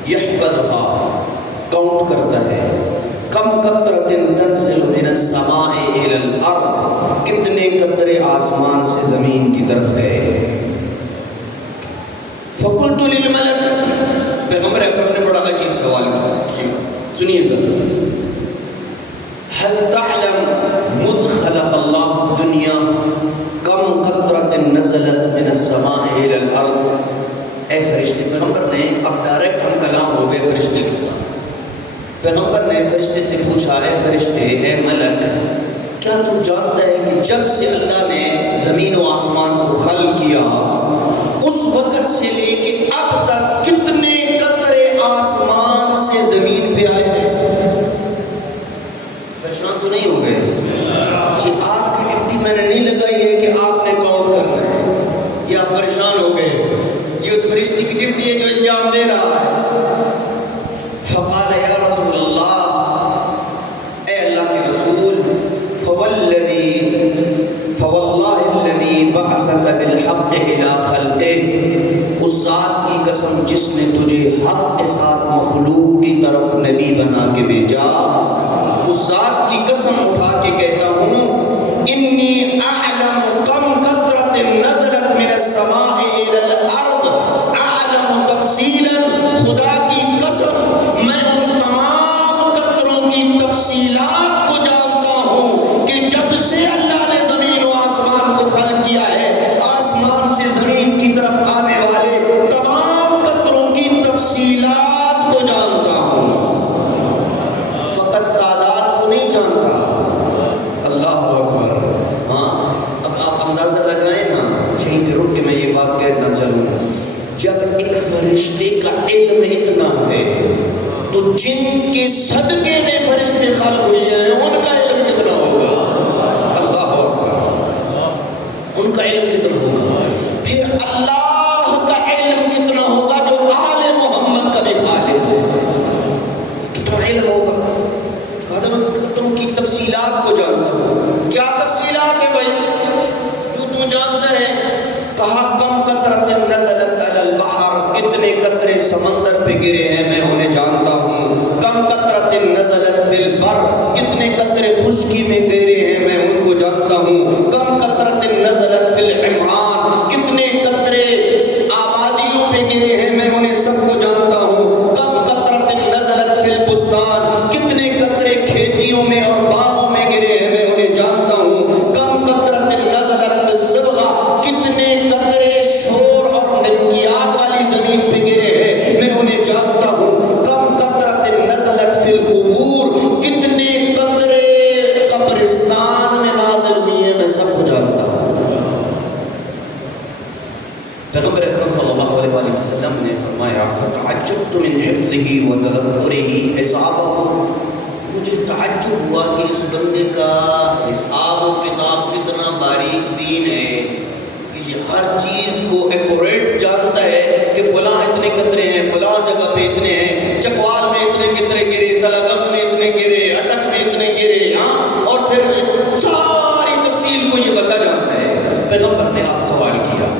یحفظھا، کاؤنٹ کرتا ہے۔ کم قطرۃ تنزل من السماء الی الارض، کتنے قطرے آسمان سے زمین کی طرف گئے۔ فقلت للملک، پیغمبر اکرم نے بڑا عجیب سوال کیا، سنیے گا۔ هل تعلم مذ خلق اللہ الدنیا کم قطرۃ نزلت من السماء الی الارض؟ اے فرشتے، پیغمبر نے اب ڈائریکٹ ہم کلام ہو گئے فرشتے کے ساتھ۔ پیغمبر نے فرشتے سے پوچھا، اے فرشتے، اے ملک، کیا تو جانتا ہے کہ جب سے اللہ نے زمین و آسمان کو خلق کیا اس وقت سے لے کے اب تک کتنے قطرے آسمان سے زمین پہ آئے ہیں؟ پریشان تو نہیں ہو گئے؟ یہ آپ کی ڈیوٹی میں نے نہیں لگائی ہے کہ آپ نے کاؤنٹ کرنا ہے، یہ آپ پریشان ہو گئے، یہ اس فرشتے کی ڈیوٹی ہے جو انجام دے رہا ہے۔ فقال یا رسول اللہ، اے اللہ کے رسول، فواللہ الذی بعثک بالحق الی خلقہ، اس ذات کی قسم جس نے تجھے حق کے ساتھ مخلوق کی طرف نبی بنا کے بھیجا، اس ذات کی قسم اٹھا کے کہتا ہوں، انی اعلم کم قطرۃ نزلت من السماء الی الارض، اعلم تفصیلا، خدا کی قسم میں ان تمام قطروں کی تفصیلات کو جانتا ہوں کہ جب سے اللہ نے زمین و آسمان کو خلق کیا ہے، آسمان سے زمین کی طرف آنے والے تمام قطروں کی تفصیلات کو جانتا ہوں، فقط تعداد کو نہیں جانتا۔ اللہ اکبر۔ ہاں، اب آپ اندازہ لگائیں نا، یہیں پہ رک کے میں یہ بات کہنا چلوں، جب ایک فرشتے کا علم اتنا ہے تو جن کے صدقے میں فرشتے خلق ہوئے ہیں ان کا علم کتنا ہوگا؟ اللہ اکبر، ان کا علم کتنا ہوگا؟ پھر اللہ کا علم کتنا ہوگا جو آل محمد کا بھی خالق ہے، کتنا علم ہوگا؟ قطروں کی تفصیلات کو جانتا ہوں۔ کیا تفصیلات ہے بھائی جو تو جانتا ہے؟ کہا کم قطرۃ نزلت علی البحر، کتنے قطرے سمندر پہ گرے ہیں میں انہیں جانتا ہوں۔ کم قطرۃ نزلت فی البر، کتنے قطرے خشکی میں گرے ہیں میں ان کو جانتا ہوں۔ کم قطرۃ نزلت فی العمران، کتنے قطرے آبادیوں پہ گرے ہیں میں انہیں سب کو جانتا ہوں۔ کم قطرۃ نزلت فی البستان، کتنے قطرے کھیتیوں میں اور باغوں میں گرے ہیں میں انہیں جانتا ہوں۔ کم قطرۃ نزلت فی الصبغہ، کتنے قطرے شور اور نمکیات والی زمین پہ گرے ہیں میں انہیں جانتا ہوں۔ وسلم نے فرمایا فتعجبت من حفظه وتذکره حسابه، مجھے تعجب ہوا کہ اس بندے کا حساب و کتاب کتنا باریک بین ہے کہ یہ ہر چیز کو ایکوریٹ جانتا ہے کہ فلاں اتنے قطرے ہیں، فلاں جگہ پہ اتنے ہیں، چکوال میں اتنے قطرے گرے، تلگم میں اتنے گرے، اٹک میں اتنے گرے، ہاں، اور پھر ساری تفصیل کو یہ بتا جانتا ہے۔ پیغمبر نے آپ سوال کیا،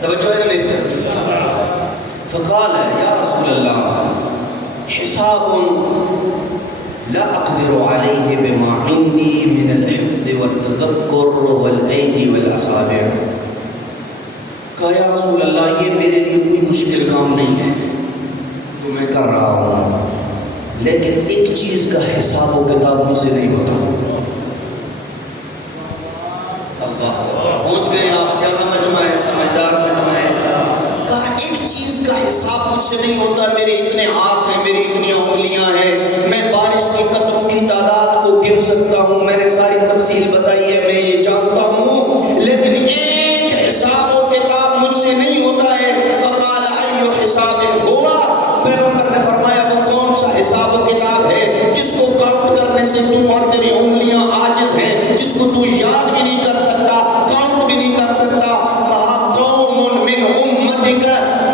توجہ ہے نا میری طرف؟ فقال یا رسول اللہ حساب لا اقدر علیہ بما عندی من الحفظ والتذکر والایدی والاصابع، کہا یا رسول اللہ یہ میرے لیے کوئی مشکل کام نہیں ہے جو میں کر رہا ہوں، لیکن ایک چیز کا حساب و کتاب مجھ سے نہیں ہوتا۔ پہنچ گئے آپ، سیاح مجمع ہے، سمجھدار مجمع ہے، کہا ایک چیز کا حساب مجھ سے نہیں ہوتا، میرے اتنے ہاتھ ہیں، میری اتنی انگلیاں ہیں، میں بارش کی قطروں کی تعداد کو گن سکتا ہوں، میں نے ساری تفصیل بتائی ہے، میں یہ جانتا ہوں، لیکن ایک حساب و کتاب مجھ سے نہیں ہوتا ہے۔ فقال ای حساب ہوا، پیغمبر نے فرمایا وہ کون سا حساب و کتاب ہے جس کو کاؤنٹ کرنے سے تم اور تیری انگلیاں عاجز ہیں، جس کو تو یاد بھی نہیں کر سکتا، کاؤنٹ بھی نہیں کر سکتا؟ کہا قوم من امتک،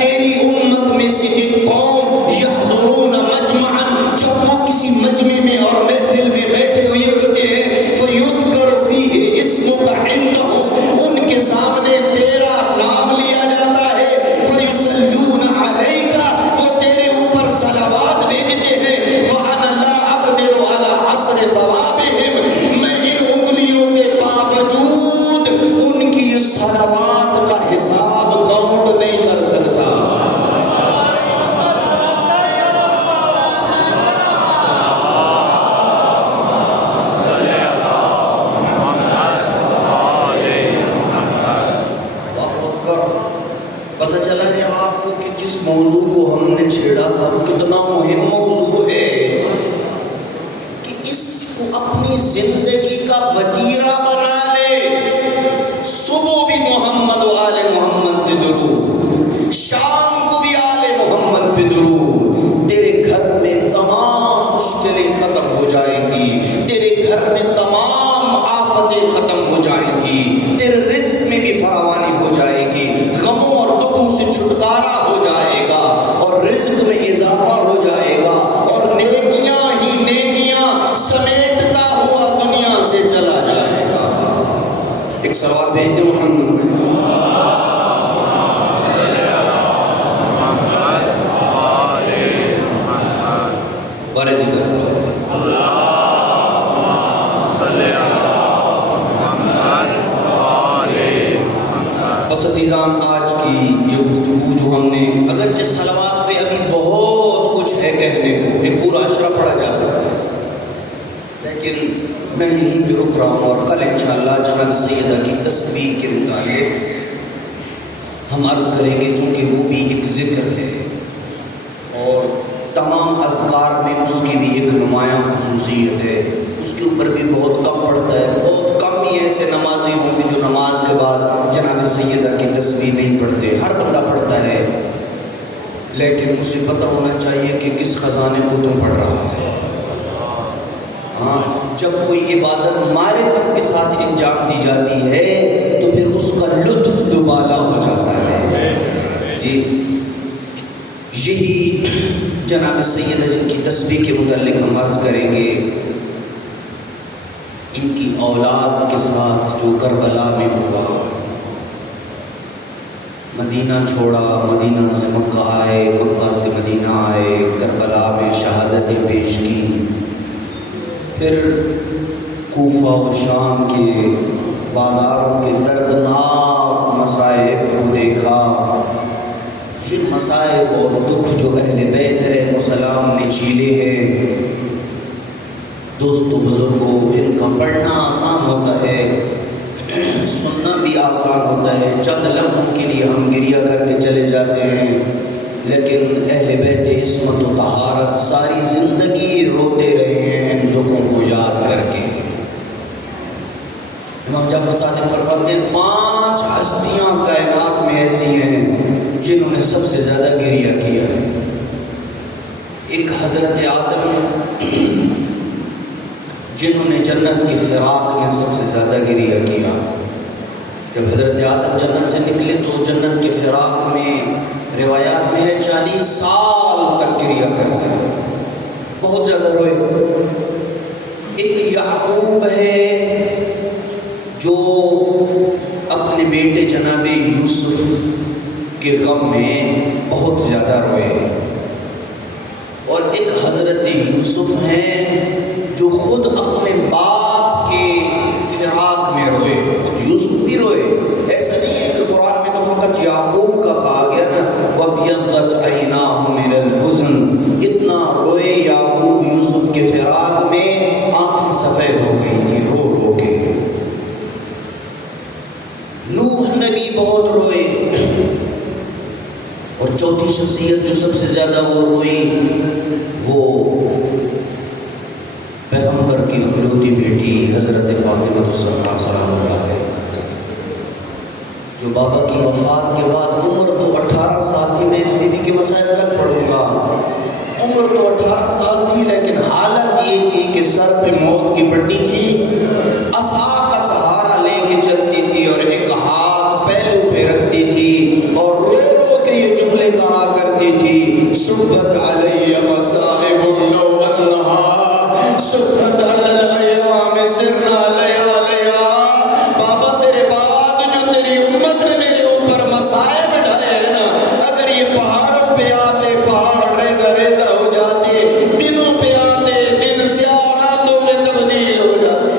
تیری امت میں سے ایک قوم یحضرون مجمعا، جب وہ کسی مجمع میں اور محفل میں بیٹھے ہوئے ہوتے ہیں، فیذکر فیہ اسمک عندہم، ان کے سامنے تیرا نام لیا جاتا ہے، فیصلون علیک، وہ تیرے اوپر صلوات بھیجتے ہیں، وانا لا اقدر علی حصر ثوابہم، میں ان انگلیوں کے باوجود ان کی صلوات کا حساب کاؤنٹ نہیں کر سکتا۔ پتہ چلا ہے آپ کو کہ جس موضوع کو ہم نے چھیڑا تھا وہ کتنا مہم موضوع ہے کہ اس کو اپنی زندگی کا وتیرہ بنا لے۔ صبح بھی محمد و آل محمد پہ درود، شام کو بھی آل محمد پہ درود، تیرے گھر میں تمام مشکلیں ختم ہو جائیں گی، تیرے گھر میں تمام آفتیں ختم ہو جائیں گی، تیرے رزق میں بھی فراوانی ہو جائے گی، غموں اور دکھوں سے چھٹکارا ہو جائے گا، اور رزق میں اضافہ ہو جائے گا، اور نیکیاں ہی نیکیاں سمیٹتا ہوا دنیا سے چلا جائے گا۔ ایک صلوات بھیج دو محمد میں۔ بارے دیگر صلوات۔ بس عزیزان آج کی یہ گفتگو جو ہم نے، اگرچہ صلوات پہ ابھی بہت کچھ ہے کہنے کو، ایک پورا اشرہ پڑھا جا سکتا ہے، لیکن میں یہیں پہ رک رہا ہوں، اور کل انشاءاللہ جناب سیدہ کی تسبیح کے متعلق ہم عرض کریں گے، چونکہ وہ بھی ایک ذکر ہے اور تمام اذکار میں اس کی بھی ایک نمایاں خصوصیت ہے، اس کے اوپر بھی بہت کم پڑتا ہے، بہت کم ہی ایسے نمازی ہوں گے جو نماز کے بعد جناب سیدہ کی تسبیح نہیں پڑھتے، ہر بندہ پڑھتا ہے، لیکن اسے پتہ ہونا چاہیے کہ کس خزانے کو تم پڑھ رہا ہے۔ ہاں، جب کوئی عبادت معرفت کے ساتھ انجام دی جاتی ہے تو پھر اس کا لطف دوبالا ہو جاتا ہے۔ جی یہی جناب سیدہ جن کی تسبیح کے متعلق ہم عرض کریں گے، ان کی اولاد کے ساتھ جو کربلا میں ہوا، مدینہ چھوڑا، مدینہ سے مکہ آئے، مکہ سے مدینہ آئے، کربلا میں شہادتیں پیش کی، پھر کوفہ و شام کے بازاروں کے دردناک مصائب کو دیکھا، یہ مصائب اور دکھ جو اہل بیت علیہ السلام نے جھیلے ہیں، دوستو بزرگوں، ان کا پڑھنا آسان ہوتا ہے، سننا بھی آسان ہوتا ہے، چند لمحوں کے لیے ہم گریہ کر کے چلے جاتے ہیں، لیکن اہل بیت عصمت و طہارت ساری زندگی روتے رہے ہیں ان دکھوں کو یاد کر کے۔ امام جعفر صادق فرماتے ہیں 5 ہستیاں کائنات میں ایسی ہیں جنہوں نے سب سے زیادہ گریہ کیا ہے۔ ایک حضرت آدم جنہوں نے جنت کی فراق میں سب سے زیادہ گریہ کیا۔ جب حضرت آدم جنت سے نکلے تو جنت کے فراق میں روایات میں ہے 40 سال تک گریہ کرتے ہیں، بہت زیادہ روئے۔ ایک یعقوب ہے جو اپنے بیٹے جناب یوسف کے غم میں بہت زیادہ روئے، اور ایک حضرت یوسف ہیں جو خود اپنے باپ کے فراق میں روئے، خود یوسف بھی روئے۔ ایسا نہیں ہے کہ قرآن میں تو فقط یعقوب کا کہا گیا نا وَابْيَضَّتْ عَيْنَاهُ مِنَ الْحُزْنِ، اتنا روئے یعقوب یوسف کے فراق میں، آنکھیں سفید ہو گئی تھی رو رو کے۔ نوح نبی بہت روئے، اور چوتھی شخصیت جو سب سے زیادہ وہ روئی وہ پیغمبر کی اکلوتی بیٹی حضرت فاطمہ الزہرا سلام اللہ علیہ، جو بابا کی وفات کے بعد عمر تو 18 سال تھی۔ میں اس بیوی کے مسائل کل پڑھوں گا۔ عمر تو 18 سال تھی، لیکن حالت یہ تھی کہ سر پہ موت کی پٹی تھی، عصا کا سہارا لے کے چلتی تھی، اور ایک ہاتھ پہلو پہ رکھتی تھی، اور رو رو کے یہ جملے کہا کرتی تھی صبت علی مصائب لو انہا صبت علی الایام سرنا لیالیا۔ بابا تیرے بعد جو تیری امت نے میرے اوپر مصائب ڈھائے ہیں نا، اگر یہ پہاڑوں پہ آتے پہاڑ ریزہ ریزہ ہو جاتے، دنوں پہ آتے دن سیاہ راتوں میں تبدیل ہو جاتے۔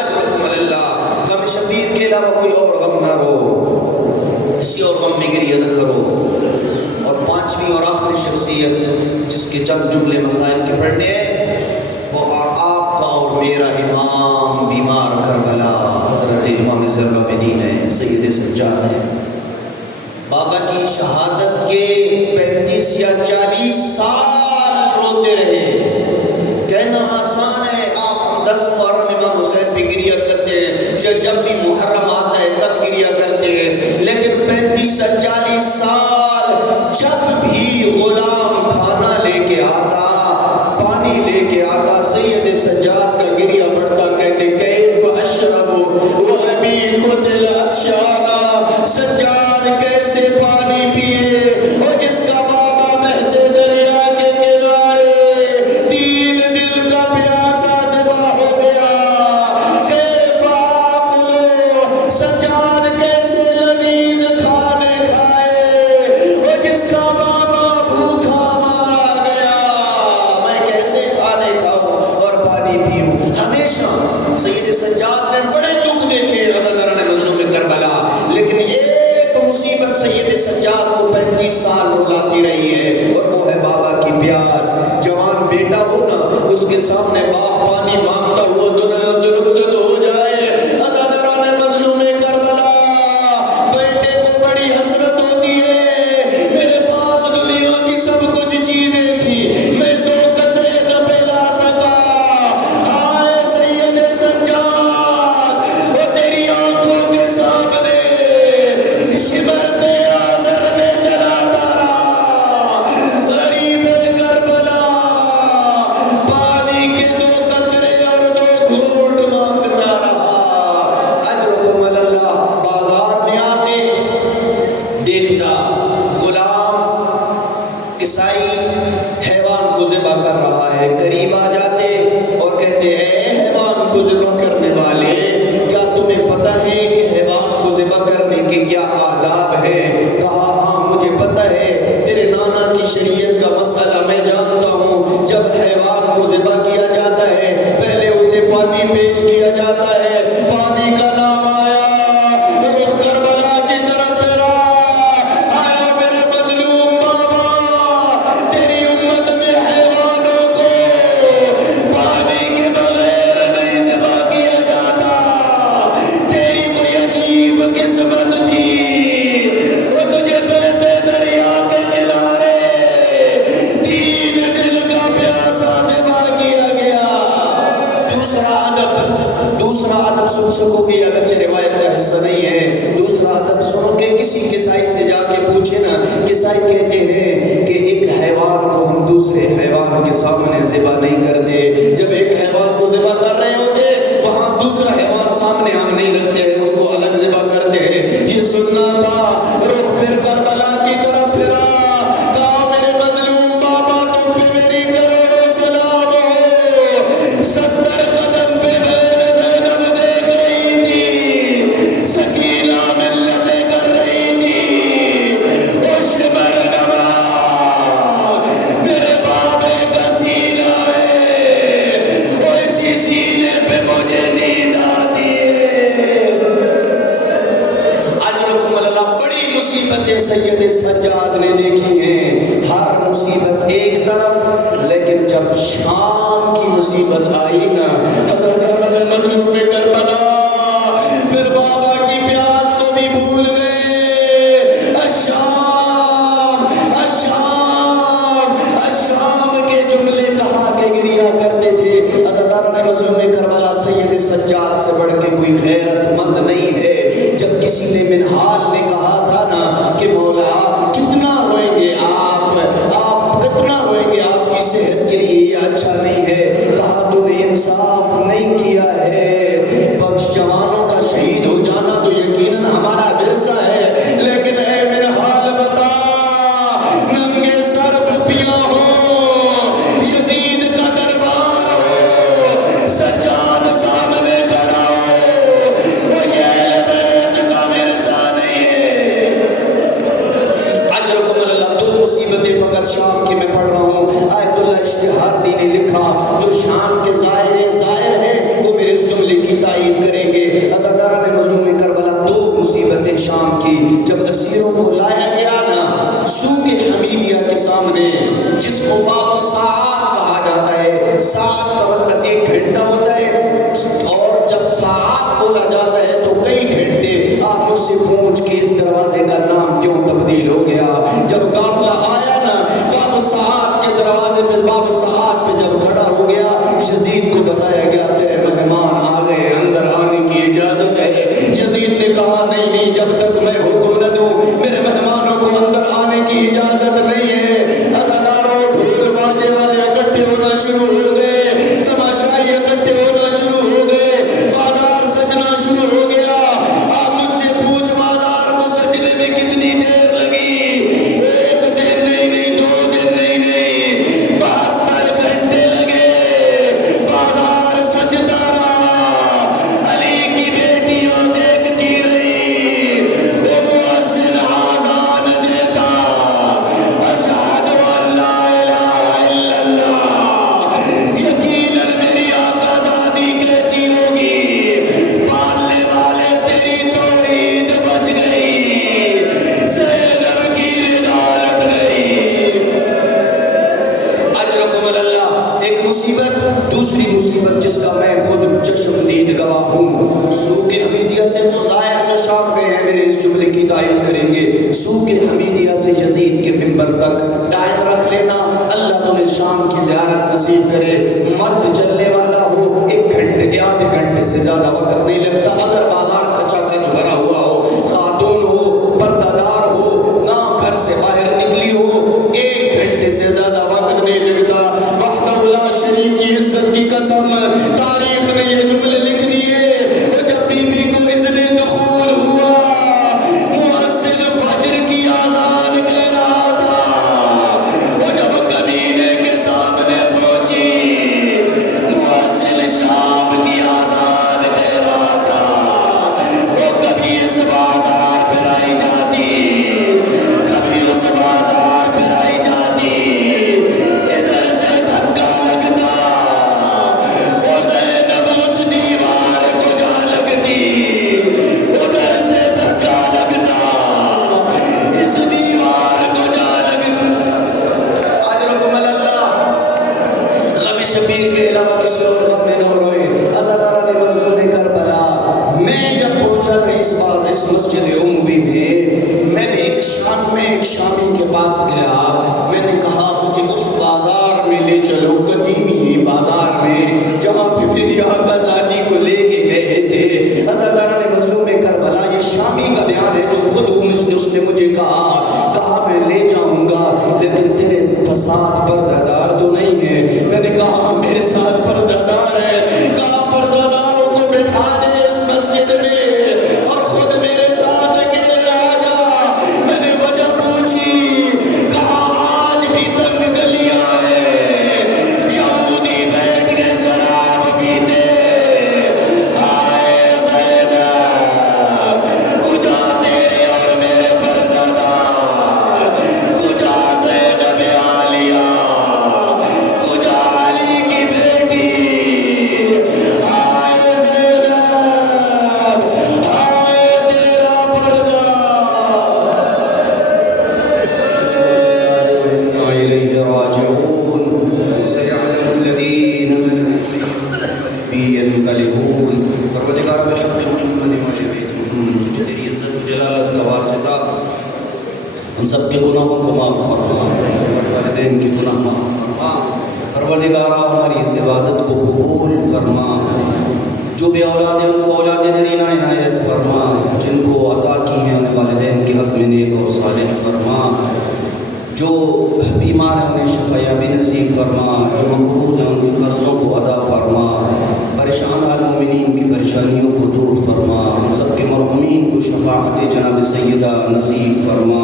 اجرکم اللہ، غم شدید کے علاوہ کوئی اور غم نہ ہو، کسی اور غم میں گریہ نہ کرو۔ اور پانچویں اور آخری شخصیت جس کے چند جملے مسائل کے پڑھنے ہیں، وہ آپ کا اور میرا امام بیمار کربلا حضرت امام زین العابدین ہے، سید سجاد ہے۔ بابا کی شہادت کے 35 یا 40 سال روتے رہے۔ کہنا آسان ہے، آپ 10 محرم امام حسین پہ گریہ کرتے ہیں، یا جب بھی محرم آتا ہے تب گریہ کرتے ہیں، لیکن 35 یا 40 سال جب بھی غلام کھانا لے کے آتا، پانی لے کے آتا، سید سجاد کا گریہ بڑھتا، کہتے کیف اشرب وابی قتل عطشانا، سجاد کیسے پانی پیے، اور جس کا بابا بہتے دریا کے کنارے 3 دن کا پیاسا ذبح ہو گیا، کیف آکلو، سجاد کیسے لذیذ کھانے کھائے، اور جس کا بابا بھوکا مارا گیا، میں کیسے کھانے کھاؤں اور پانی پیوں۔ ہمیشہ سید سجاد نے بڑے دکھ دیکھے حضرت مظلوم کربلا، لیکن ایک مصیبت سید سجاد کو 35 سال رلاتی رہی ہے، اور وہ ہے بابا کی پیاس۔ جوان بیٹا ہو نا، اس کے سامنے باپ پانی مانگتا ہوا دنیا سے رخصت ہو جائے، حضرت مظلوم کربلا بیٹے کو بڑی حسرت ہوتی ہے، میرے پاس دنیا کی سب کچھ چیزیں تھی، میں 2 قطرے نہ پلا سکا، ہائے سید سجاد، وہ تیری آنکھوں کے سامنے شمر تیرا سر میں چلاتا رہا، غریب کربلا پانی کے 2 قطرے اور 2 گھونٹ مانگتا رہا۔ اجرکم اللہ، بازار میں آتے دیکھتا غلام کسائی حیوان کو ذبح کر رہا ہے، قریب آ جاتے اور کہتے اے حیوان کو ذبح کرنے والے، کیا تمہیں پتہ ہے کہ حیوان کو ذبح کرنے کے کیا آداب ہے؟ کہا ہاں مجھے پتہ ہے، تیرے نانا کی شریعت کا مسئلہ میں جانتا ہوں۔ جب حیوان کو ذبح کیا جاتا ہے پہلے اسے پانی پیش کیا جاتا ہے، پانی کا نام آیا، رخ کربلا کی طرف پھیرا، آیا میرے مظلوم بابا، تیری امت میں حیوانوں کو پانی کے بغیر نہیں ذبح کیا جاتا، تیری کوئی عجیب قسمت تھی، وہ تجھے بہتے دریا کے کنارے عیسائی کہتے ہیں کہ ایک حیوان کو ہم دوسرے حیوان کے سامنے ذبح نہیں کرتے، جب ایک حیوان کو ذبح کر رہے ہوتے وہاں دوسرا حیوان سامنے ہم نہیں رکھتے ہیں، اس کو الگ ذبح کرتے ہیں۔ یہ سننا تھا، رخ پھر کربلا کی طرف پھرا، کہا میرے مظلوم بابا تم پہ میری کروڑوں سلام ہو۔ 70 قدم پہ بہن زینب دیکھ رہی تھی، سکینہ ملتیں کر رہی تھی، وہ شمر نما میرے بابے کا سینہ ہے، وہ اسی سینے پہ مجھے نیند آتی ہے۔ اجرکم اللہ، بڑی مصیبتیں سید سجاد نے دیکھی ہیں، ہر مصیبت ایک طرف، لیکن جب شام کی مصیبت آئی نا، حضرت مظلوم کربلا پھر بابا کی پیاس کو بھی بھول گئے۔ الشام الشام الشام کے جملے کہا کہ گریا کرتے تھے۔ حضرت مظلوم کربلا سید سجاد سے بڑھ کے کوئی غیرت مند نہیں ہے۔ جب کسی نے منہال نے کہا تھا نا کہ مولا کتنا روئیں گے آپ کتنا روئیں گے، آپ کی صحت کے لیے یہ اچھا نہیں ہے، کہا تو نے انصاف نہیں کیا ہے، بخش جوانوں کا شہید ہو جانا تو یقیناً ہمارا ورثہ ہے، لیکن اے منہال بتا، ننگے سر پھپیاں ہو، یزید کا دربار ہو، سجاد سامنے کھڑا ہو، وہ یہ بیت کا ورثہ نہیں ہے۔ اجرکم اللہ، دو مصیبتیں فقط شام کی میں پڑھ رہا ہوں۔ آیت اللہ اشتہاردی نے لکھا جو شام کے ظاہر ہیں وہ میرے اس جملے کی تائید کریں گے۔ عزاداران مظلوم کربلا، دو مصیبتیں شام کی، جب اسیروں کو لایا گیا نا سوق حمیدیہ کے سامنے، جس کو باب الساعات کہا جاتا ہے، ساعت کا مطلب 1 گھنٹہ ہوتا ہے، اور جب ساعت بولا جاتا ہے تو کئی گھنٹے۔ آپ مجھ سے پوچھ کہ اس دروازے کا نام کیوں تبدیل ہو گیا؟ جب قافلہ آیا نا باب الساعات کے دروازے پہ، باب الساعات پہ جب کھڑا ہو گیا، یزید کو بتایا گیا تیرے مہمان آ گئے، اندر آنے کی اجازت ہے۔ یزید نے کہا نہیں نہیں، جب تک میں حکم نہ دوں میرے مہمانوں کو اندر آنے کی اجازت نہیں ہے۔ ہزاروں ڈھول باجے والے اکٹھے ہونا شروع ہو گئے، تماشائی اکٹھے ہونا شروع ہو گئے، بازار سجنا شروع ہو گیا۔ آپ مجھ سے پوچھ بازار کو سجنے میں کتنی دیر لگی؟ 1 دن نہیں 2 دن نہیں 72 گھنٹے لگے، بازار سجتا رہا، علی کی بیٹیاں دیکھتی رہی، وہ مؤذن آذان دیتا، اشہد ان لا الہ الا اللہ، یقیناً میری آقا زادی کہتی ہوگی، پالنے والے تیری توحید بچ گئی، زینب کی رضا لٹ گئی۔ اجرکم اللہ، ایک مصیبت، دوسری مصیبت جس کا میں خود چشمدید گواہ ہوں، سوق حمیدیہ سے مظاہر جو شام گئے ہیں میرے اس جملے کی تائید کریں گے، سوق حمیدیہ سے یزید کے منبر تک ٹائم رکھ لینا، اللہ تمہیں شام کی زیارت نصیب کرے۔ مرد چلنے والا ہو 1 گھنٹے آدھے گھنٹے سے زیادہ وقت نہیں لگتا، اگر بازار کچا کچ بھرا ہوا ہو، خاتون ہو، پردہ دار ہو، نہ گھر سے باہر نکلی ہو، 1 گھنٹے سے زیادہ وقت نہیں لگتا۔ وحدہ لا شریک کی عزت کی قسم، تاریخ نے یہ جملے لکھ دیے، جب بی بی کو اذن دخول ہوا، مؤذن فجر کی آذان کہہ رہا تھا، وہ جب کمینے کے سامنے پہنچی، مؤذن شام کی آذان کہہ رہا تھا، وہ کبھی اس بازار پر آئی جاتی، کبھی اس بازار پر آئی جاتی، ادھر سے دھکا لگتا، وہ زینب اس دیوار کو جا لگتی، ادھر سے دھکا لگتا، اس دیوار کو جا لگتا۔ اجرکم اللہ، غم شبیر کے علاوہ کسی اور غم میں نہ روئے۔ عزاداران مظلوم کربلا، میں جب پہنچا تھا اس مسجد عموی میں نے ایک شامی کے پاس گیا، میں نے کہا مجھے اس بازار میں لے چلو، قدیمی بازار میں جہاں پہ میری آقا زادی کو لے کے گئے تھے۔ عزاداران مظلوم کربلا، یہ شامی کا بیان ہے جو خود اس نے مجھے کہا میں لے معاف فرما، والدین کے گناہ معاف فرما، پروردگارہ ہماری اس عبادت کو قبول فرما، جو بھی اولاد ہیں ان کو اولاد نرینہ عنایت فرما، جن کو عطا کی ہیں ان والدین کے حق میں نیک اور صالح فرما، جو بیمار ہیں انہیں شفا یابی نصیب فرما، جو مقروض ہیں ان کے قرضوں کو ادا فرما، پریشان حال مومنین کی پریشانیوں کو دور فرما، ہم سب کے مرحومین کو شفاعت جناب سیدہ نصیب فرما،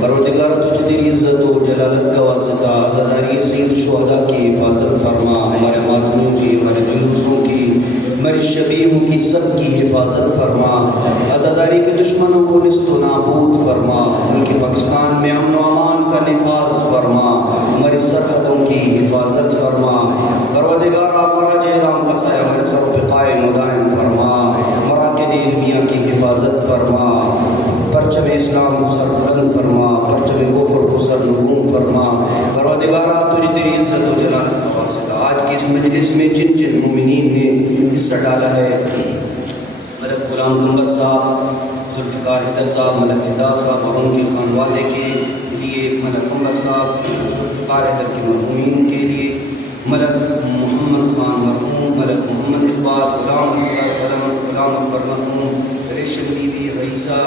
پروردگار تجھ تیری عزت و جلالت کا واسطہ عزاداری سید شہداء کی حفاظت فرما، ہمارے ماتموں کی، ہمارے جلوسوں کی، ہماری شبیہوں کی سب کی حفاظت فرما، عزاداری کے دشمنوں کو نست و نابود فرما، ان کے پاکستان میں امن و امان کا نفاذ فرما، ہماری سرحدوں کی حفاظت فرما، پروردگار آپ مراج اعدام کا سایہ ہمارے سروں پہ قائم و دائم فرما، مراکز علمیہ کی حفاظت فرما، پرچم اسلام کو سر بلند فرما، پرچم کفر کو سر نگوں فرما، پروردگار تجھے تیری عزت و جلالت کا واسطہ آج کی اس مجلس میں جن جن مومنین نے حصہ ڈالا ہے، ملک غلام قمر صاحب، ذوالفقار حیدر صاحب، ملک فدا صاحب اور ان کے خانوادے کے لیے، ملک قمر صاحب، ذوالفقار حیدر کے مرحومین کے لیے، ملک محمد خان مرحوم، ملک محمد اقبال، غلام اصغر، غلام اکبر مرحوم، ریشم بی بی، رئیسہ